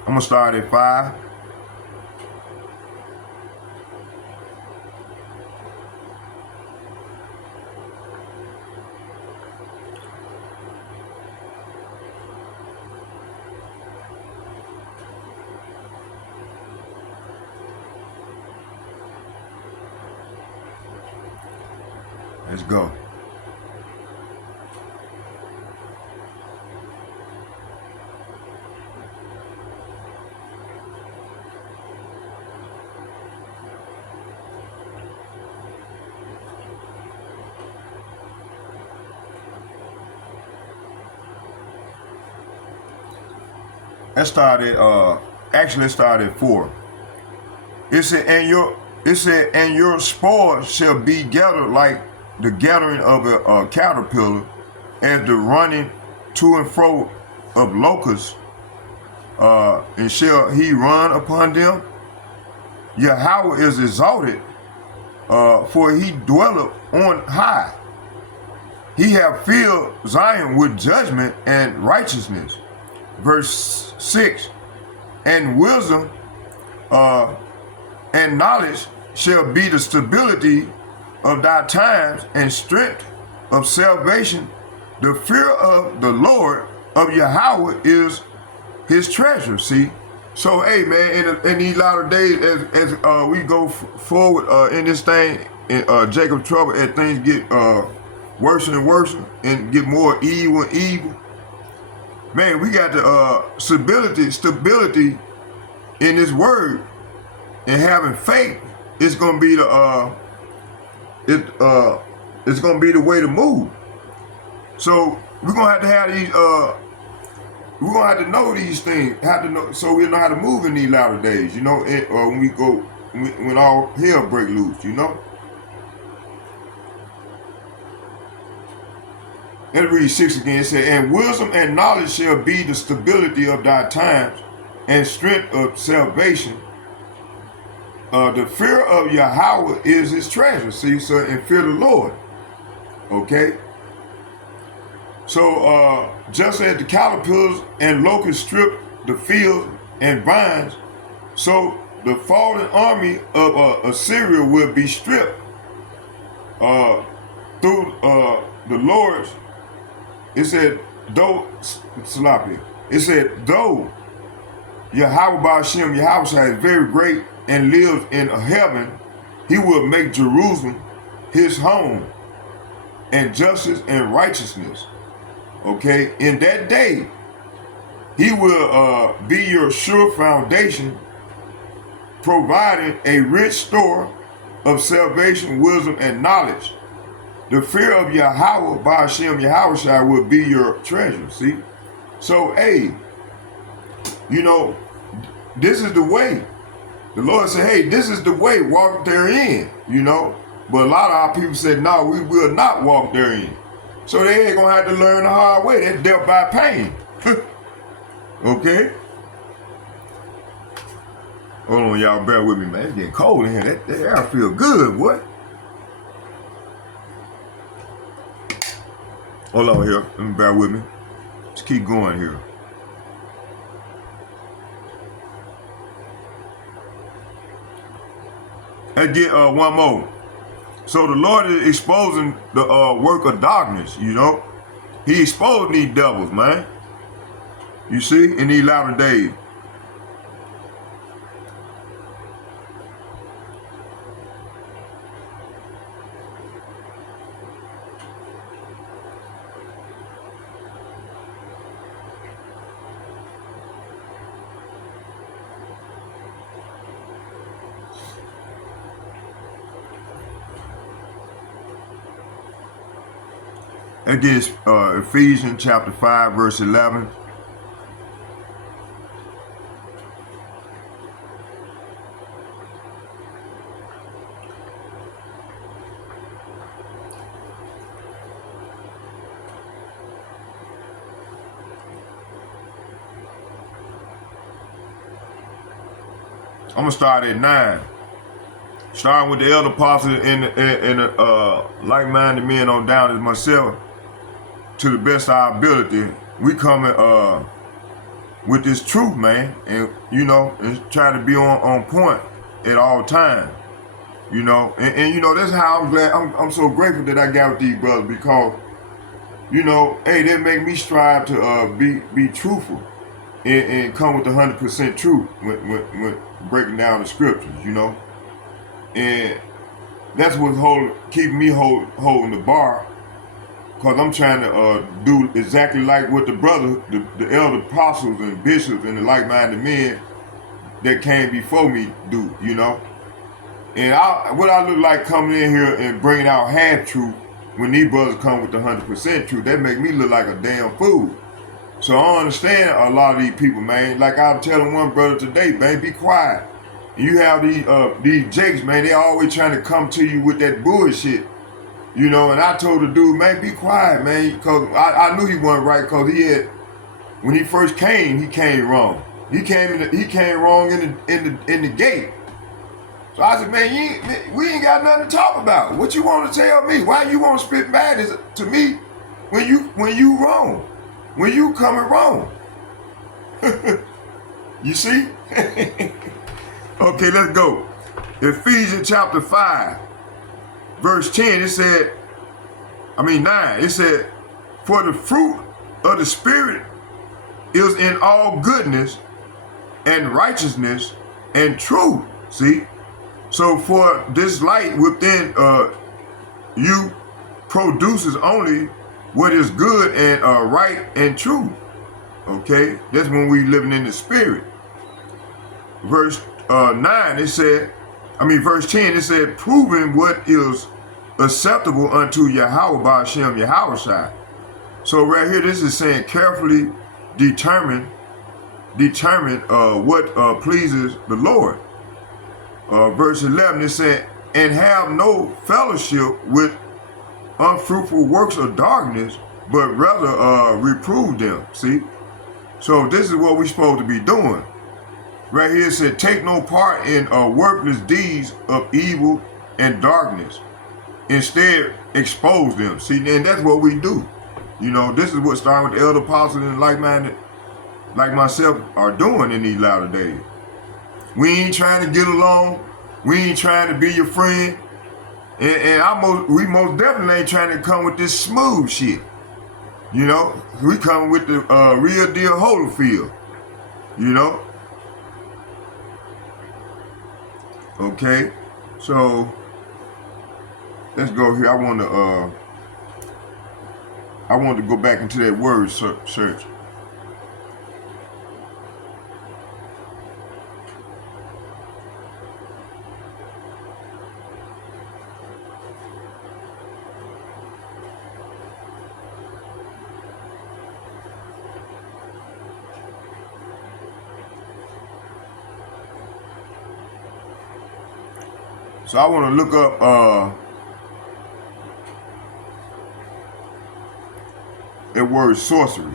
I'm gonna start at 5. Let's go. Let's start at 4. It said, and your spoil shall be gathered like the gathering of a caterpillar, as the running to and fro of locusts, and shall he run upon them? Yahawah is exalted, for he dwelleth on high. He hath filled Zion with judgment and righteousness. Verse 6, and wisdom and knowledge shall be the stability of thy times, and strength of salvation. The fear of the Lord of Yahawah is his treasure. See? So, hey, man, in these latter days, as we go forward in this thing, in Jacob's trouble, as things get worse and worse and get more evil and evil, man, we got the stability in this word, and having faith is going to be the it's gonna be the way to move. So we're gonna have these we're gonna have to know these things, so we know how to move in these latter days, you know, when all hell break loose, you know. Let's read 6 again. It said, and wisdom and knowledge shall be the stability of thy times, and strength of salvation. The fear of Yahawah is his treasure. See, so and fear the Lord. Okay. So just as the caterpillars and locusts strip the fields and vines, so the fallen army of Assyria will be stripped through the Lord's. It said, though Salafi. It said, though Yahawah Ba'ashem Yahawashi is very great and lives in heaven, he will make Jerusalem his home, and justice and righteousness. Okay, in that day, he will be your sure foundation, providing a rich store of salvation, wisdom, and knowledge. The fear of Yahawah Ba'ashem Yahawashi will be your treasure. See? So, hey, you know, this is the way. The Lord said, hey, this is the way, walk therein, you know. But a lot of our people said, no, we will not walk therein. So they ain't gonna have to learn the hard way. That's dealt by pain. Okay? Hold on, y'all, bear with me, man. It's getting cold in here. That air feel good, boy. Hold on here. Let me bear with me. Let's keep going here. Let's get one more. So the Lord is exposing the work of darkness, you know. He exposed these devils, man. You see, in these latter days. Again, Ephesians chapter 5, verse 11. I'm going to start at 9. Starting with the elder apostles and the like-minded men on down as myself, to the best of our ability, we coming with this truth, man, and you know, and try to be on point at all times, you know, and you know, that's how I'm glad, I'm so grateful that I got with these brothers, because, you know, hey, they make me strive to be truthful and come with the 100% truth when breaking down the scriptures, you know, and that's what's keeping me holding the bar. Because I'm trying to do exactly like what the brother, the elder apostles and bishops and the like-minded men that came before me do, you know. And what I look like coming in here and bringing out half-truth when these brothers come with the 100% truth, that make me look like a damn fool. So I don't understand a lot of these people, man. Like I was telling one brother today, man, be quiet. And you have these jakes, man, they always trying to come to you with that bullshit. You know, and I told the dude, man, be quiet, man, because I knew he wasn't right, because when he first came, he came wrong. He came wrong in the gate. So I said, man, we ain't got nothing to talk about. What you want to tell me? Why you want to spit madness to me when you wrong? When you coming wrong? You see? Okay, let's go. Ephesians chapter 5. Verse 10, it said, 9, it said, for the fruit of the Spirit is in all goodness and righteousness and truth. See? So for this light within you produces only what is good and right and true. Okay? That's when we living in the Spirit. Verse 9, it said, verse 10, it said, proving what is acceptable unto Yahawah Ba'ashem Yahawashi. So right here, this is saying carefully determine what pleases the Lord. Verse 11, it said, and have no fellowship with unfruitful works of darkness, but rather reprove them. See? So this is what we're supposed to be doing. Right here it said, take no part in worthless deeds of evil and darkness. Instead, expose them. See, and that's what we do. You know, this is what starting with the elder apostles and like-minded, like myself, are doing in these latter days. We ain't trying to get along. We ain't trying to be your friend. And we most definitely ain't trying to come with this smooth shit. You know, we come with the real deal Holyfield. You know? Okay, so let's go here. I want to go back into that word search. So I want to look up that word sorcery.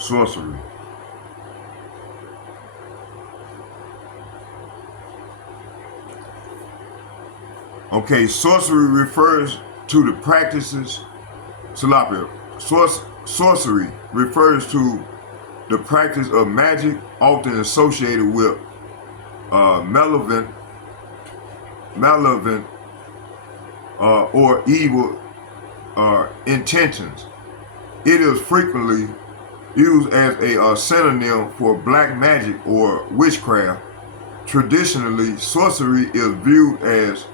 Sorcery. Okay, sorcery refers to the practices. Sorcery refers to the practice of magic, often associated with malevolent or evil intentions. It is frequently used as a synonym for black magic or witchcraft. Traditionally, sorcery is viewed as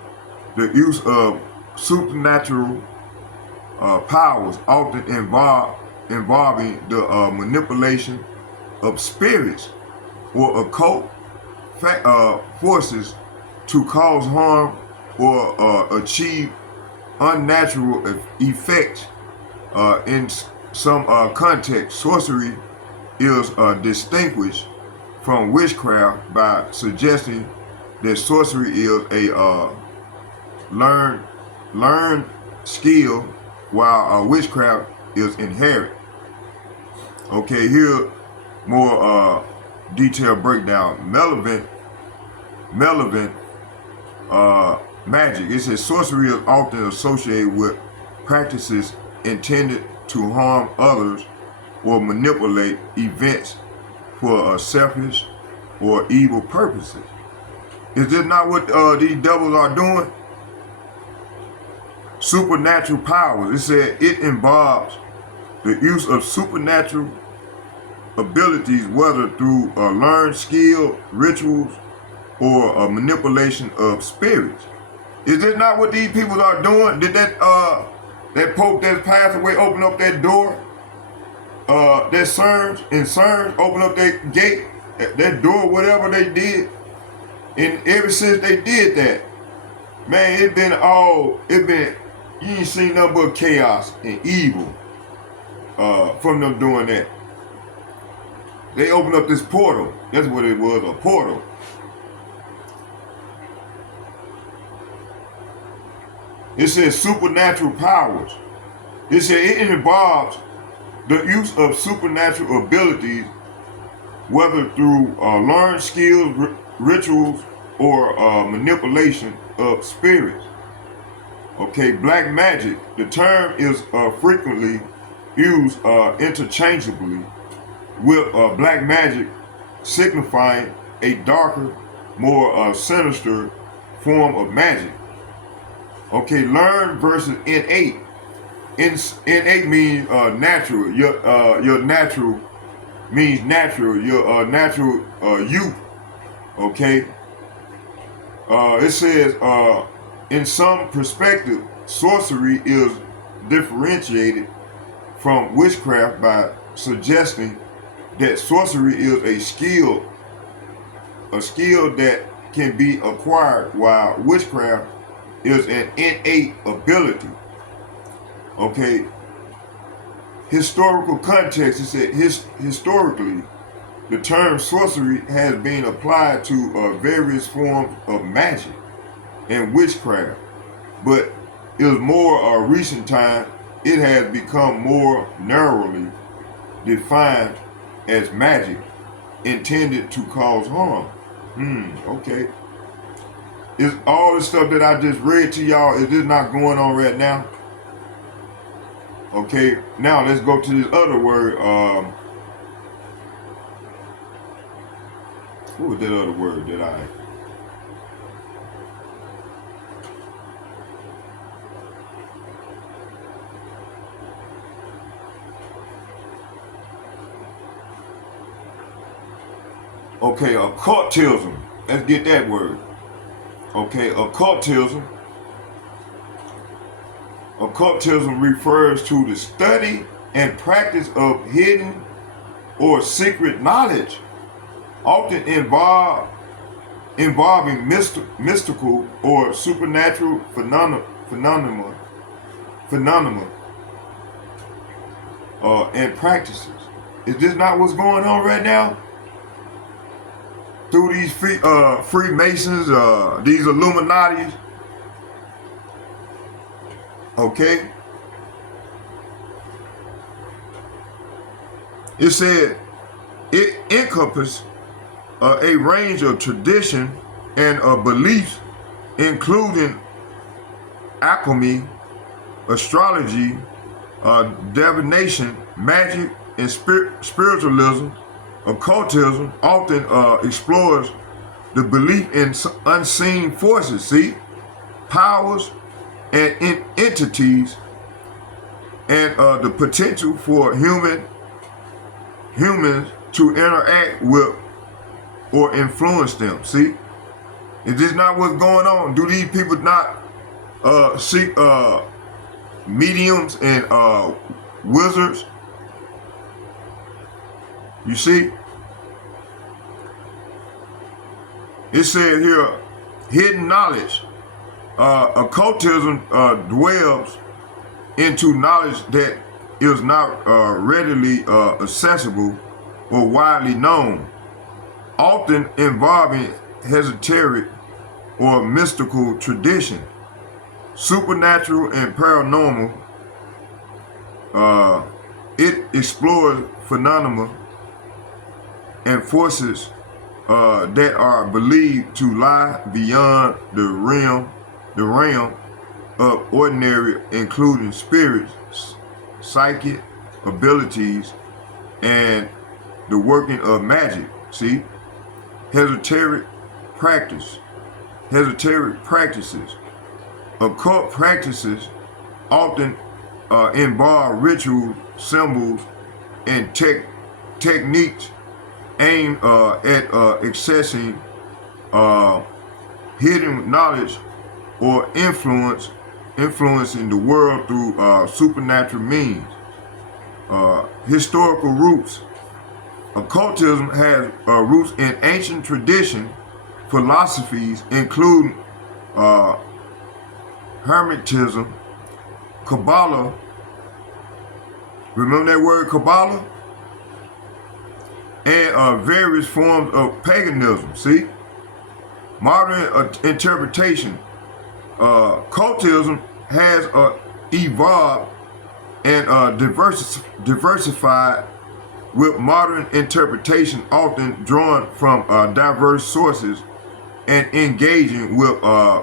the use of supernatural powers, often involving the manipulation of spirits or occult forces to cause harm or achieve unnatural effects. In some context, sorcery is distinguished from witchcraft by suggesting that sorcery is a learned skill, while witchcraft is inherent. Okay, here more detailed breakdown. Malevolent magic. It says sorcery is often associated with practices intended to harm others or manipulate events for selfish or evil purposes. Is this not what these devils are doing? Supernatural powers. It said it involves the use of supernatural abilities, whether through learned skill, rituals, or manipulation of spirits. Is this not what these people are doing? Did that Pope that passed away open up that door? That CERN open up that gate, that door, whatever they did. And ever since they did that, man, you ain't seen nothing but chaos and evil from them doing that. They opened up this portal. That's what it was, a portal. It says supernatural powers. It says it involves the use of supernatural abilities, whether through learned skills, rituals, or manipulation of spirits. Okay, black magic. The term is frequently used interchangeably with black magic, signifying a darker, more sinister form of magic. Okay, learned versus innate. Innate means natural. Your natural means natural. Your natural youth. Okay. It says in some perspective, sorcery is differentiated from witchcraft by suggesting that sorcery is a skill that can be acquired, while witchcraft is an innate ability. Okay. Historical context, it said historically, the term sorcery has been applied to various forms of magic and witchcraft, but in more recent time, it has become more narrowly defined as magic intended to cause harm. Okay. Is all the stuff that I just read to y'all, is this not going on right now? Okay, now let's go to this other word. What was that other word that I... Okay, occultism. Let's get that word. Okay, occultism. Occultism refers to the study and practice of hidden or secret knowledge, often involving mystical or supernatural phenomena and practices. Is this not what's going on right now? Through these Freemasons, these Illuminatis. Okay. It said it encompasses a range of tradition and beliefs, including alchemy, astrology, divination, magic, and spiritualism. Occultism often explores the belief in unseen forces, powers, and entities, and the potential for humans to interact with or influence them. Is this not what's going on? Do these people not seek mediums and wizards? You see? It said here, hidden knowledge. Occultism dwells into knowledge that is not readily accessible or widely known, often involving esoteric or mystical tradition, supernatural and paranormal. It explores phenomena and forces that are believed to lie beyond the realm of ordinary, including spirits, psychic abilities, and the working of magic. Esoteric practices. Occult practices often involve rituals, symbols, and techniques aimed at accessing hidden knowledge or influencing the world through supernatural means. Historical roots. Occultism has roots in ancient tradition, philosophies, including Hermetism, Kabbalah. Remember that word Kabbalah? And various forms of paganism. Modern interpretation. Cultism has evolved and diversified, with modern interpretation often drawn from diverse sources and engaging with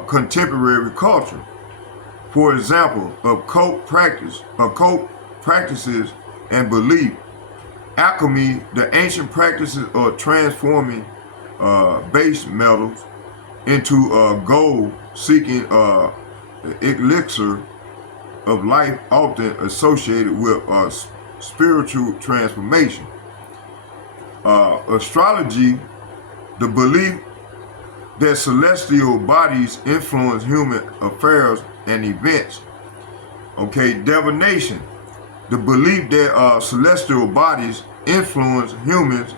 contemporary culture. For example, occult practices and belief. Alchemy, the ancient practices of transforming base metals into gold, seeking the elixir of life, often associated with spiritual transformation. Astrology, the belief that celestial bodies influence human affairs and events. Divination, The belief that celestial bodies influence humans'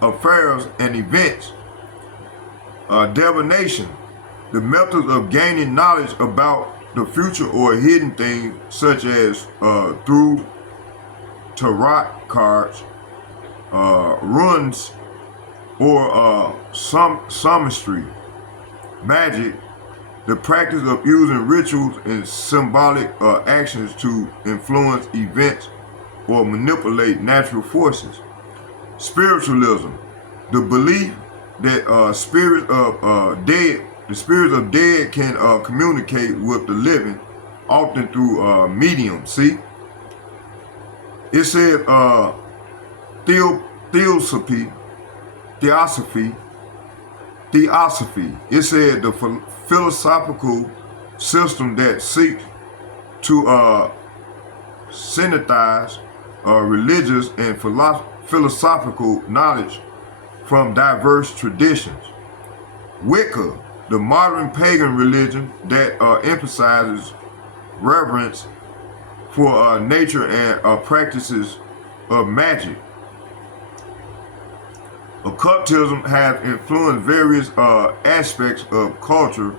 affairs and events. Divination, the methods of gaining knowledge about the future or hidden things, such as through tarot cards, runes, or sophistry. Magic, the practice of using rituals and symbolic actions to influence events or manipulate natural forces. Spiritualism, the belief that the spirits of dead can communicate with the living, often through mediums. See, it said theosophy. It said the philosophical system that seeks to synthesize religious and philosophical knowledge from diverse traditions. Wicca, the modern pagan religion that emphasizes reverence for nature and practices of magic. Occultism has influenced various aspects of culture,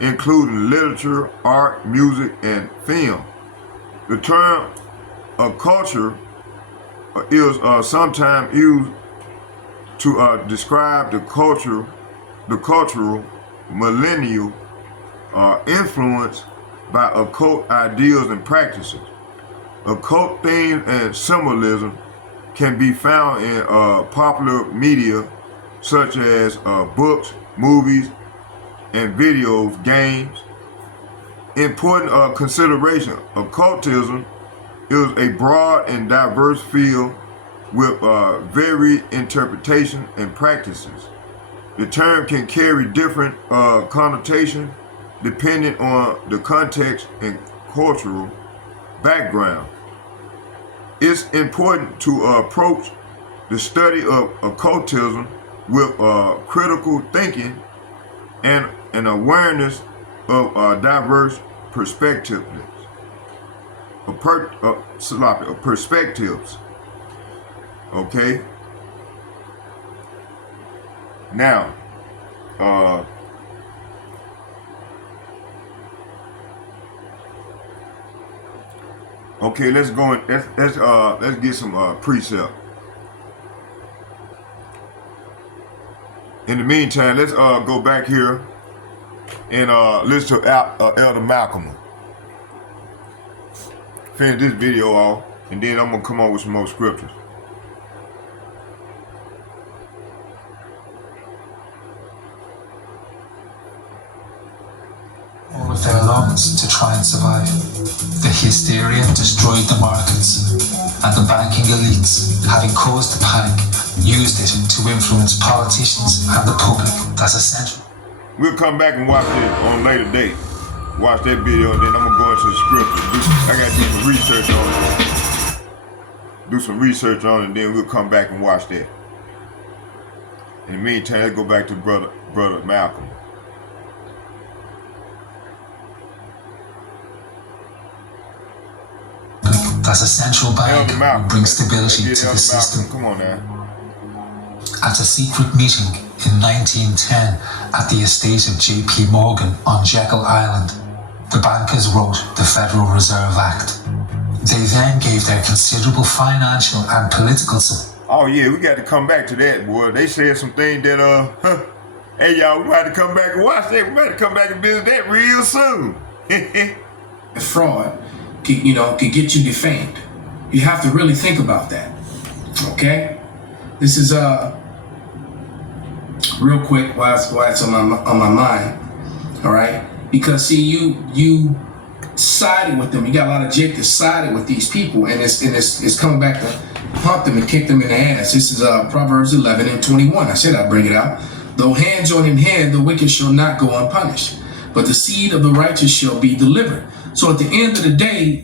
including literature, art, music, and film. The term occulture is sometimes used to describe the cultural millennial influence by occult ideas and practices. Occult themes and symbolism can be found in popular media such as books, movies, and videos, games. Important consideration: occultism is a broad and diverse field with varied interpretation and practices. The term can carry different connotations depending on the context and cultural background. It's important to approach the study of occultism with critical thinking and an awareness of diverse perspectives. Okay. Now, okay, let's go and let's get some precept. In the meantime, let's go back here and listen to Elder Malcolm. Finish this video off, and then I'm gonna come on with some more scriptures. All of their lungs to try and survive. The hysteria destroyed the markets, and the banking elites, having caused the panic, used it to influence politicians and the public. That's essential. We'll come back and watch it on a later date. Watch that video, and then I'm gonna go into the scripture. I gotta do some research on it. Do some research on it, and then we'll come back and watch that. In the meantime, let's go back to brother Malcolm. As a central bank will bring stability to the system. Come on now. At a secret meeting in 1910 at the estate of J.P. Morgan on Jekyll Island, the bankers wrote the Federal Reserve Act. They then gave their considerable financial and political support. Oh yeah, we got to come back to that, boy. They said some things that hey y'all, we might have to come back and watch that. We might have to come back and visit that real soon. Fraud could get you defamed. You have to really think about that. Okay? This is real quick why it's on my mind. All right? Because see, you sided with them. You got a lot of Jake that sided with these people, and it's coming back to pump them and kick them in the ass. This is Proverbs 11:21. I said I'd bring it out. Though hand join in hand, the wicked shall not go unpunished, but the seed of the righteous shall be delivered. So at the end of the day,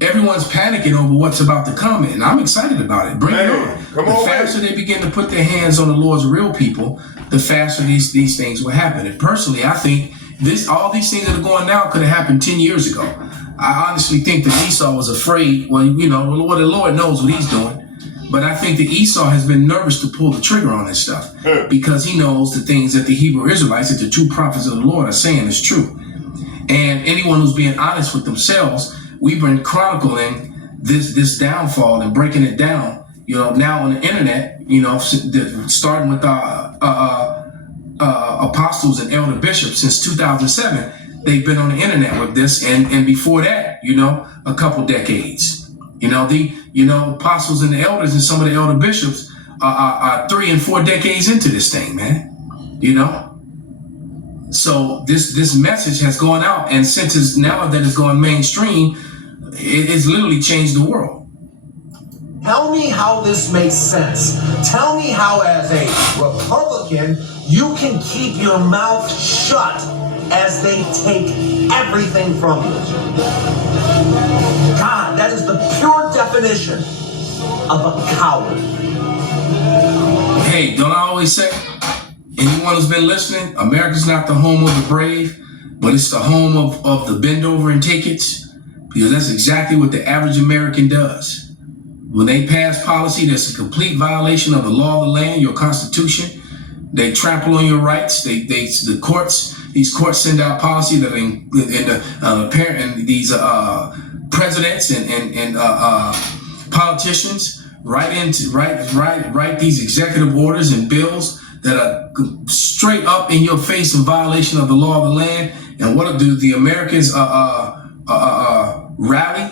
everyone's panicking over what's about to come, and I'm excited about it. Bring it on. The faster they begin to put their hands on the Lord's real people, the faster these things will happen. And personally, I think all these things that are going now could have happened 10 years ago. I honestly think that Esau was afraid. Well, you know, the Lord knows what he's doing. But I think that Esau has been nervous to pull the trigger on this stuff because he knows the things that the Hebrew Israelites, that the true prophets of the Lord are saying is true. And anyone who's being honest with themselves, we've been chronicling this downfall and breaking it down, you know, now on the internet, you know, starting with our apostles and elder bishops since 2007. They've been on the internet with this, and before that, you know, a couple decades. You know, the apostles and the elders and some of the elder bishops are 3 and 4 decades into this thing, man. You know, so this message has gone out, and since it's now that it's gone mainstream, it's literally changed the world. Tell me how this makes sense. Tell me how, as a Republican, you can keep your mouth shut as they take everything from you. God, that is the pure definition of a coward. Hey, don't I always say, anyone who's been listening, America's not the home of the brave, but it's the home of the bend over and take it, because that's exactly what the average American does. When they pass policy that's a complete violation of the law of the land, your Constitution, they trample on your rights. The courts. These courts send out policy that and these presidents and politicians write these executive orders and bills that are straight up in your face in violation of the law of the land. And what do the Americans rally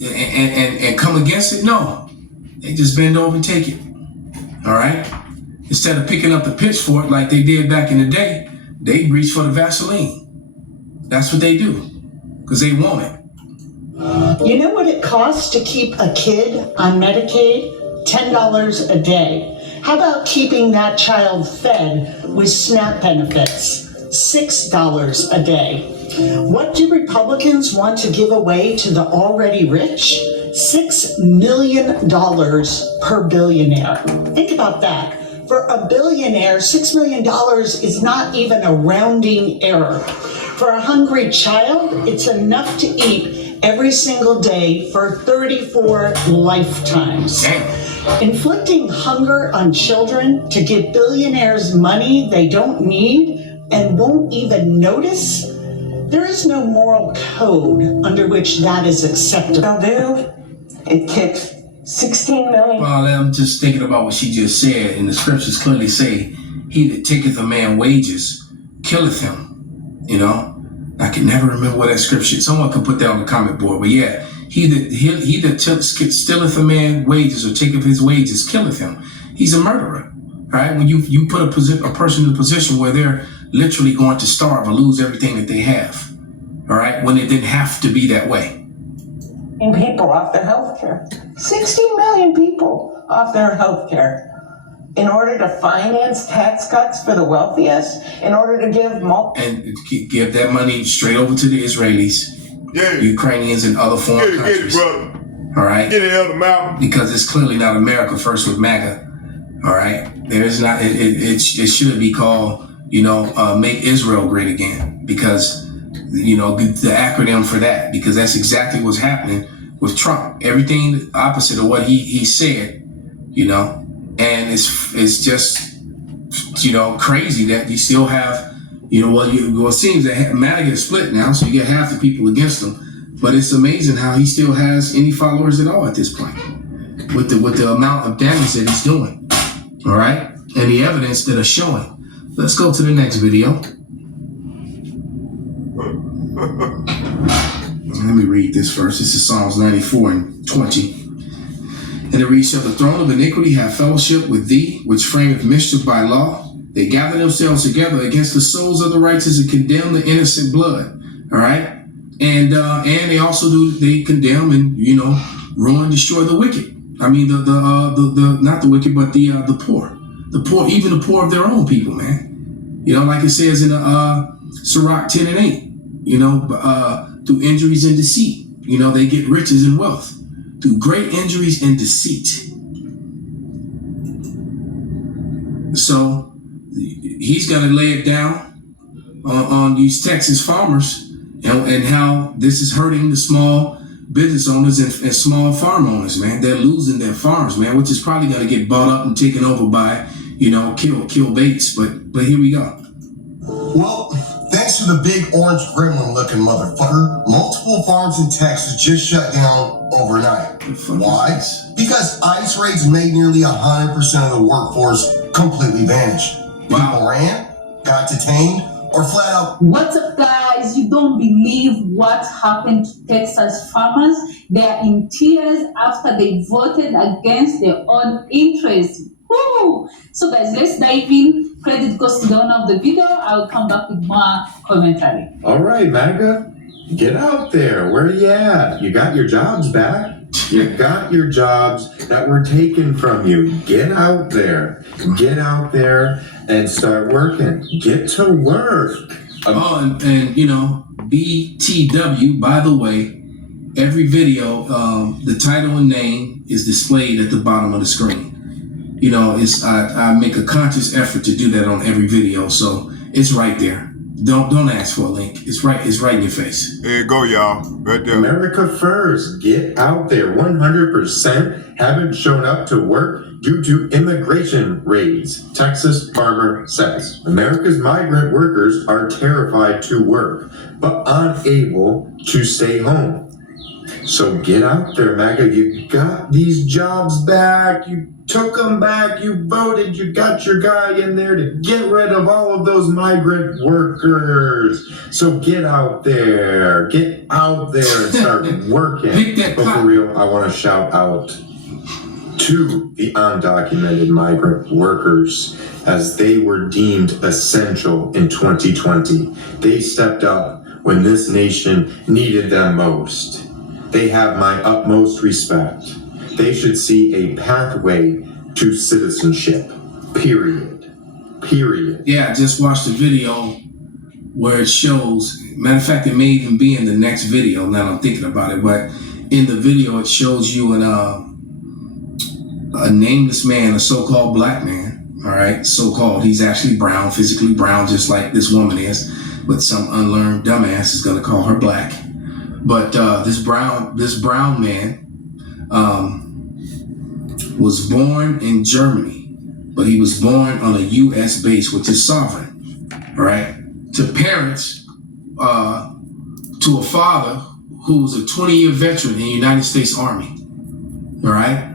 and come against it? No, they just bend over and take it. All right. Instead of picking up the pitchfork like they did back in the day, they reach for the Vaseline. That's what they do, because they want it. You know what it costs to keep a kid on Medicaid? $10 a day. How about keeping that child fed with SNAP benefits? $6 a day. What do Republicans want to give away to the already rich? $6 million per billionaire. Think about that. For a billionaire, $6 million is not even a rounding error. For a hungry child, it's enough to eat every single day for 34 lifetimes. Inflicting hunger on children to give billionaires money they don't need and won't even notice? There is no moral code under which that is acceptable. Dude, it kicks 16 million. Well, I'm just thinking about what she just said, and the scriptures clearly say, he that taketh a man wages killeth him. You know, I can never remember what that scripture is. Someone can put that on the comment board. But yeah, he that stealeth a man wages or taketh his wages killeth him. He's a murderer. Right? When you put a person in a position where they're literally going to starve or lose everything that they have. All right, when it didn't have to be that way. People off their health care. 60 million people off their health care. In order to finance tax cuts for the wealthiest, in order to give that money straight over to the Israelis, Ukrainians, and other foreign countries. All right, get it out of the mountain. Because it's clearly not America first with MAGA. All right, there is not. It should be called, Make Israel Great Again, because the acronym for that, because that's exactly what's happening with Trump. Everything opposite of what he said, and it's just, crazy that you still have, it seems that MAGA is split now, so you get half the people against him, but it's amazing how he still has any followers at all at this point, with the amount of damage that he's doing, all right, and the evidence that are showing. Let's go to the next video. Let me read this first. This is Psalms 94 and 20. And it reads, shall the throne of iniquity have fellowship with thee, which frameth mischief by law? They gather themselves together against the souls of the righteous and condemn the innocent blood. All right? And they also they condemn and, ruin, destroy the wicked. I mean, the not the wicked, but the poor. The poor, even the poor of their own people, man. Like it says in Sirach 10 and 8. Through injuries and deceit. They get riches and wealth through great injuries and deceit. So he's got to lay it down on these Texas farmers and how this is hurting the small business owners and small farm owners, man. They're losing their farms, man, which is probably going to get bought up and taken over by, kill baits. But here we go. Well, thanks to the big orange gremlin looking motherfucker, multiple farms in Texas just shut down overnight. Why? Because ICE raids made nearly 100% of the workforce completely vanish. People ran, got detained, or flat out. What's up, guys? You don't believe what happened to Texas farmers? They are in tears after they voted against their own interests. Woo! So, guys, let's dive in. Credit goes to the owner of the video. I'll come back with more commentary. All right, MAGA, get out there. Where are you at? You got your jobs back. You got your jobs that were taken from you. Get out there. Get out there and start working. Get to work. And BTW, by the way, every video, the title and name is displayed at the bottom of the screen. I make a conscious effort to do that on every video, so it's right there. Don't ask for a link. It's right in your face. There you go, y'all. Right there. America first. Get out there. 100% haven't shown up to work due to immigration raids. Texas farmer says America's migrant workers are terrified to work, but unable to stay home. So get out there, MAGA. You got these jobs back. You took them back. You voted. You got your guy in there to get rid of all of those migrant workers. So get out there. Get out there and start working. But for real, I want to shout out to the undocumented migrant workers as they were deemed essential in 2020. They stepped up when this nation needed them most. They have my utmost respect. They should see a pathway to citizenship. Period. Yeah, I just watched a video where it shows, matter of fact, it may even be in the next video now that I'm thinking about it, but in the video it shows you a nameless man, a so-called black man, all right, so-called. He's actually brown, physically brown, just like this woman is, but some unlearned dumbass is gonna call her black. But this brown man was born in Germany, but he was born on a U.S. base, which is sovereign, all right? To parents, to a father who was a 20-year veteran in the United States Army, all right?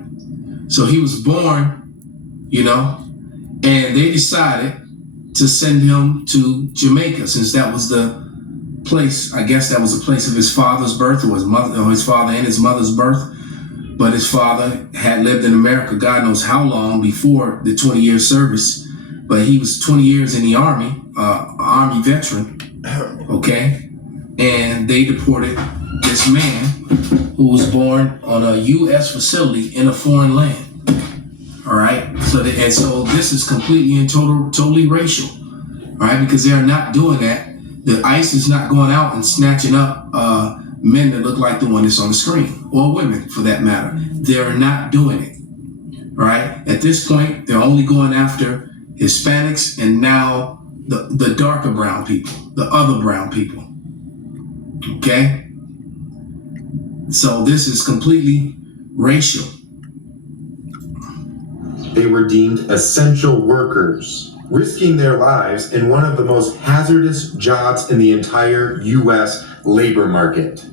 So he was born, and they decided to send him to Jamaica, since that was the place, I guess that was the place of his father's birth, or his father and his mother's birth. But his father had lived in America, God knows how long before the 20-year service. But he was 20 years in the Army, Army veteran, okay? And they deported this man who was born on a U.S. facility in a foreign land, all right? So this is completely and totally racial, all right? Because they're not doing that. The ICE is not going out and snatching up men that look like the one that's on the screen, or women for that matter. They're not doing it, right? At this point, they're only going after Hispanics and now the darker brown people, the other brown people, okay? So this is completely racial. They were deemed essential workers, risking their lives in one of the most hazardous jobs in the entire U.S. labor market.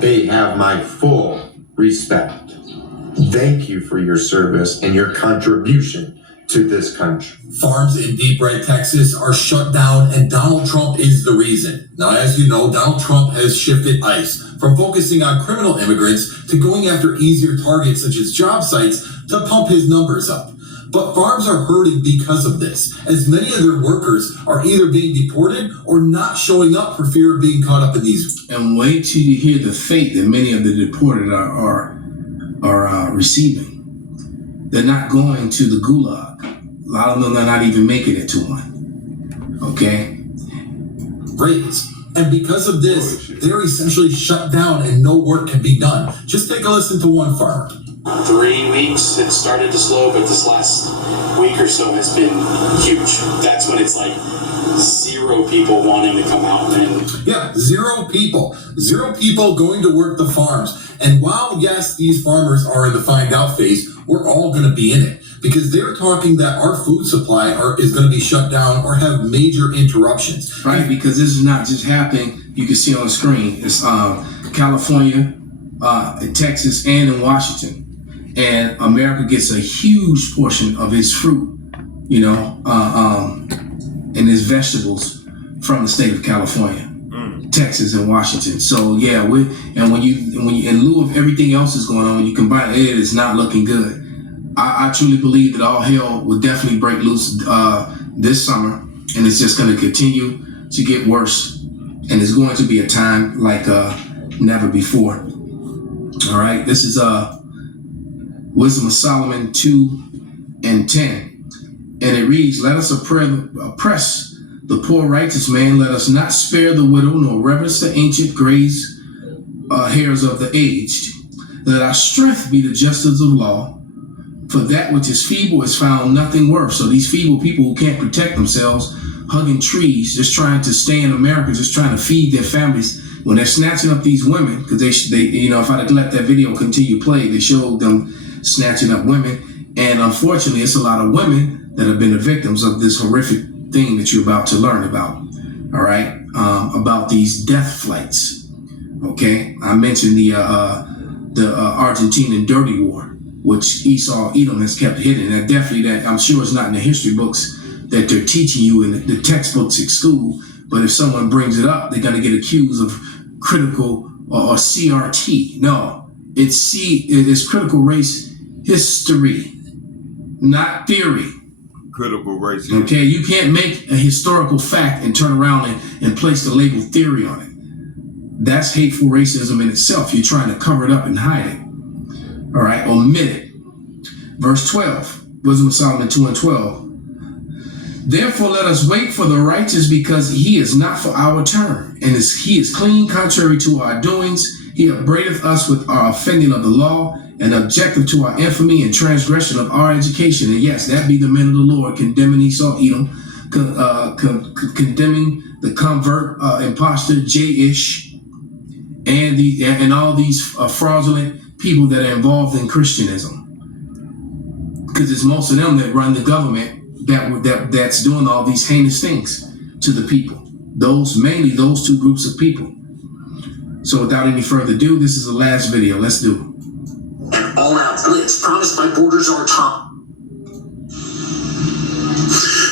They have my full respect. Thank you for your service and your contribution to this country. Farms in Deep Red, Texas are shut down, and Donald Trump is the reason. Now, as you know, Donald Trump has shifted ICE from focusing on criminal immigrants to going after easier targets such as job sites to pump his numbers up. But farms are hurting because of this, as many of their workers are either being deported or not showing up for fear of being caught up in these. And wait till you hear the fate that many of the deported are receiving. They're not going to the gulag. A lot of them are not even making it to one. Okay? Raids. And because of this, they're essentially shut down and no work can be done. Just take a listen to one farmer. 3 weeks, it started to slow, but this last week or so has been huge. That's when it's like 0 people wanting to come out and... Yeah, 0 people. 0 people going to work the farms. And while, yes, these farmers are in the find out phase, we're all going to be in it. Because they're talking that our food supply is going to be shut down or have major interruptions. Right, because this is not just happening, you can see on the screen. It's California, Texas, and in Washington. And America gets a huge portion of its fruit, and its vegetables from the state of California, Texas, and Washington. So yeah, when you in lieu of everything else that's going on, when you combine it, it is not looking good. I truly believe that all hell will definitely break loose this summer, and it's just going to continue to get worse. And it's going to be a time like never before. All right, this is Wisdom of Solomon 2:10. And it reads, let us oppress the poor righteous man. Let us not spare the widow, nor reverence the ancient grays hairs of the aged. Let our strength be the justice of law. For that which is feeble is found nothing worth. So these feeble people who can't protect themselves, hugging trees, just trying to stay in America, just trying to feed their families, when they're snatching up these women, because they if I'd let that video continue play, they showed them snatching up women. And unfortunately, it's a lot of women that have been the victims of this horrific thing that you're about to learn about. All right, about these death flights. Okay, I mentioned the Argentinian dirty war, which Esau, Edom has kept hidden. And that I'm sure it's not in the history books that they're teaching you in the textbooks at school. But if someone brings it up, they're going to get accused of critical or CRT. No, it is critical race history, not theory. Critical race. Okay, you can't make a historical fact and turn around and place the label theory on it. That's hateful racism in itself. You're trying to cover it up and hide it. All right, omit it. Verse 12, Wisdom of Solomon 2:12. Therefore let us wait for the righteous, because he is not for our turn, and he is clean contrary to our doings. He upbraideth us with our offending of the law, and objective to our infamy and transgression of our education. And yes, that be the men of the Lord, condemning Esau, Edom, condemning the convert, imposter, J-ish, and all these fraudulent people that are involved in Christianism. Because it's most of them that run the government that's doing all these heinous things to the people. Mainly those 2 groups of people. So without any further ado, this is the last video. Let's do it. An all-out blitz promised by borders on top.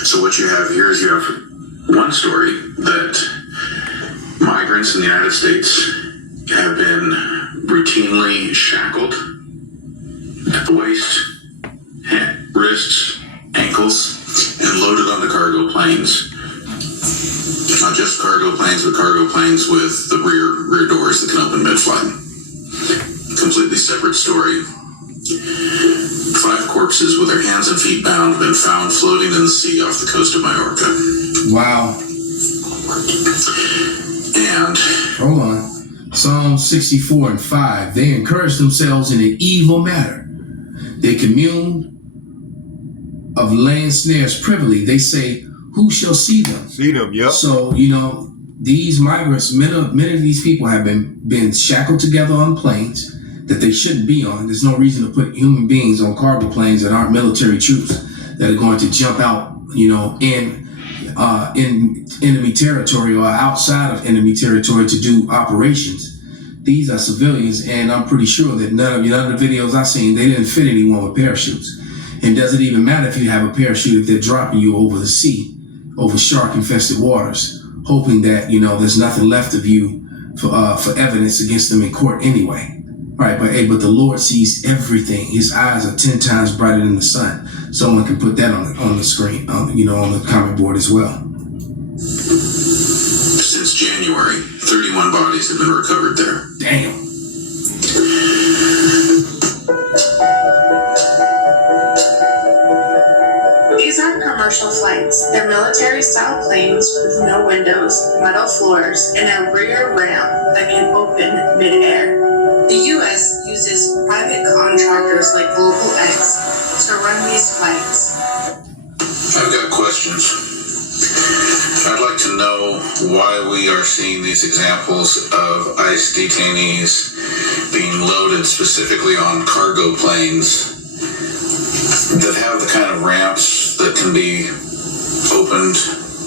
So what you have here is you have one story that migrants in the United States have been routinely shackled at the waist, wrists, ankles, and loaded onto cargo planes. Not just cargo planes, but cargo planes with the rear doors that can open mid-flight. Completely separate story. 5 corpses with their hands and feet bound have been found floating in the sea off the coast of Majorca. Wow. And hold on. Psalm 64:5. They encourage themselves in an evil matter. They commune of laying snares privily. They say, who shall see them? See them, yep. So, these migrants, many of these people have been shackled together on planes that they shouldn't be on. There's no reason to put human beings on cargo planes that aren't military troops that are going to jump out, in enemy territory or outside of enemy territory to do operations. These are civilians, and I'm pretty sure that none of the videos I've seen, they didn't fit anyone with parachutes. And does it even matter if you have a parachute if they're dropping you over the sea, over shark-infested waters, hoping that, there's nothing left of you for evidence against them in court anyway. Right, but the Lord sees everything. His eyes are 10 times brighter than the sun. Someone can put that on the screen, on the comment board as well. Since January, 31 bodies have been recovered there. Damn. These aren't commercial flights. They're military-style planes with no windows, metal floors, and a rear ramp that can open mid-air. The U.S. uses private contractors like Global X to run these flights. I've got questions. I'd like to know why we are seeing these examples of ICE detainees being loaded specifically on cargo planes that have the kind of ramps that can be opened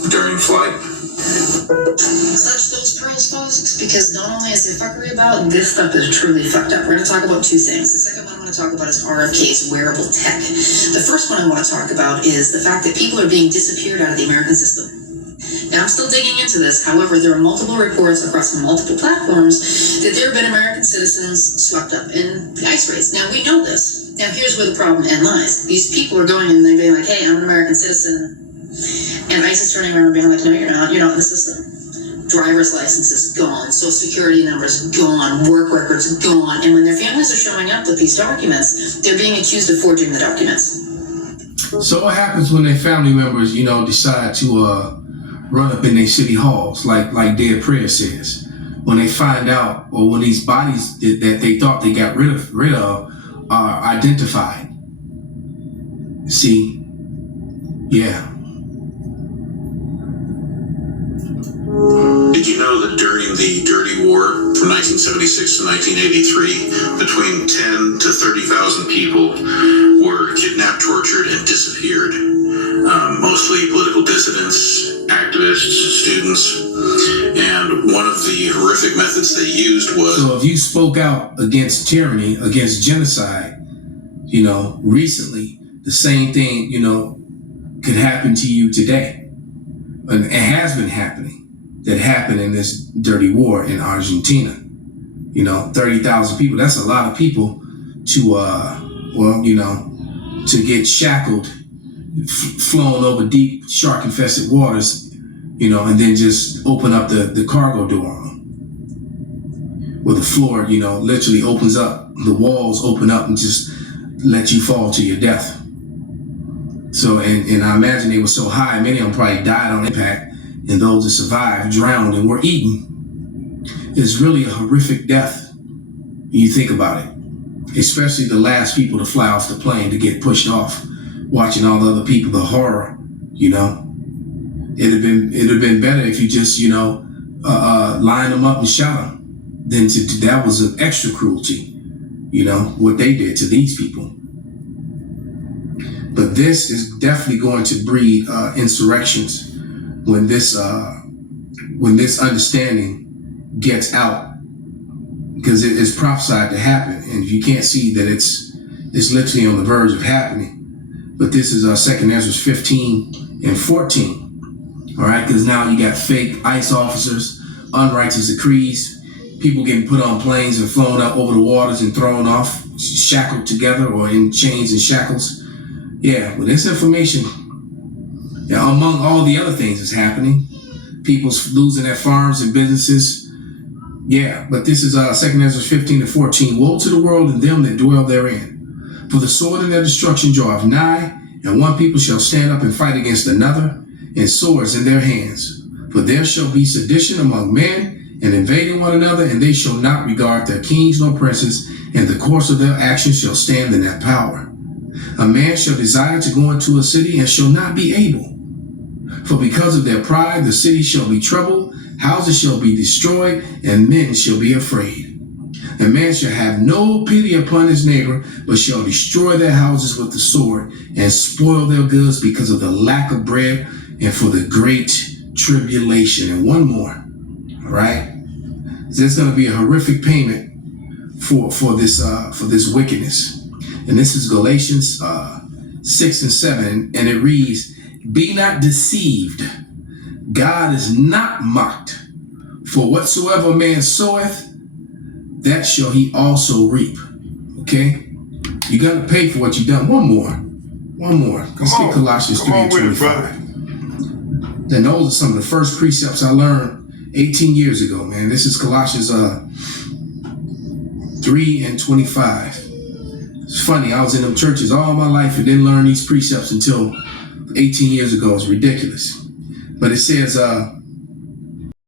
during flight. Clutch those pearls, folks, because not only is there fuckery about, this stuff is truly fucked up. We're going to talk about two things. The second one I want to talk about is RFK's wearable tech. The first one I want to talk about is the fact that people are being disappeared out of the American system. Now, I'm still digging into this. However, there are multiple reports across multiple platforms that there have been American citizens swept up in the ICE raids. Now, we know this. Now, here's where the problem lies. These people are going and they're being like, hey, I'm an American citizen. And ICE is turning around and being like, no, you're not in the system. Driver's licenses gone, social security numbers gone, work records gone. And when their families are showing up with these documents, they're being accused of forging the documents. So what happens when their family members, decide to run up in their city halls, like Dead Prayer says, when they find out, or when these bodies that they thought they got rid of are identified? See, yeah. Did you know that during the Dirty War from 1976 to 1983, between 10 to 30,000 people were kidnapped, tortured, and disappeared? Mostly political dissidents, activists, students, and one of the horrific methods they used was... So if you spoke out against tyranny, against genocide, recently, the same thing, could happen to you today. And it has been happening. That happened in this dirty war in Argentina. 30,000 people, that's a lot of people to, to get shackled, flown over deep shark-infested waters, and then just open up the cargo door on them. Where the floor, literally opens up, the walls open up and just let you fall to your death. So, and I imagine they were so high, many of them probably died on impact. And those that survived drowned and were eaten. It's really a horrific death when you think about it. Especially the last people to fly off the plane to get pushed off, watching all the other people, the horror, It'd have been better if you just, lined them up and shot them. Then that was an extra cruelty, what they did to these people. But this is definitely going to breed insurrections. When this understanding gets out, because it is prophesied to happen, and if you can't see that it's literally on the verge of happening. But this is 2 Ezra 15 and 14. All right, because now you got fake ICE officers, unrighteous decrees, people getting put on planes and flown up over the waters and thrown off, shackled together or in chains and shackles. Yeah, well, this information. Now, among all the other things that's happening, people's losing their farms and businesses. Yeah, but this is 2 Ezra 15 and 14. Woe to the world and them that dwell therein. For the sword and their destruction draweth nigh, and one people shall stand up and fight against another, and swords in their hands. For there shall be sedition among men, and invading one another, and they shall not regard their kings nor princes, and the course of their actions shall stand in their power. A man shall desire to go into a city, and shall not be able. For because of their pride, the city shall be troubled, houses shall be destroyed, and men shall be afraid. A man shall have no pity upon his neighbor, but shall destroy their houses with the sword, and spoil their goods because of the lack of bread, and for the great tribulation. And one more, all right? There's going to be a horrific payment for this wickedness. And this is Galatians 6 and 7, and it reads, Be not deceived, God is not mocked. For whatsoever man soweth, that shall he also reap. Okay? You're going to pay for what you've done. One more. Let's get Colossians 3 and 25. Then those are some of the first precepts I learned 18 years ago, man. This is Colossians 3 and 25. It's funny, I was in them churches all my life and didn't learn these precepts until 18 years ago. It's ridiculous. But it says,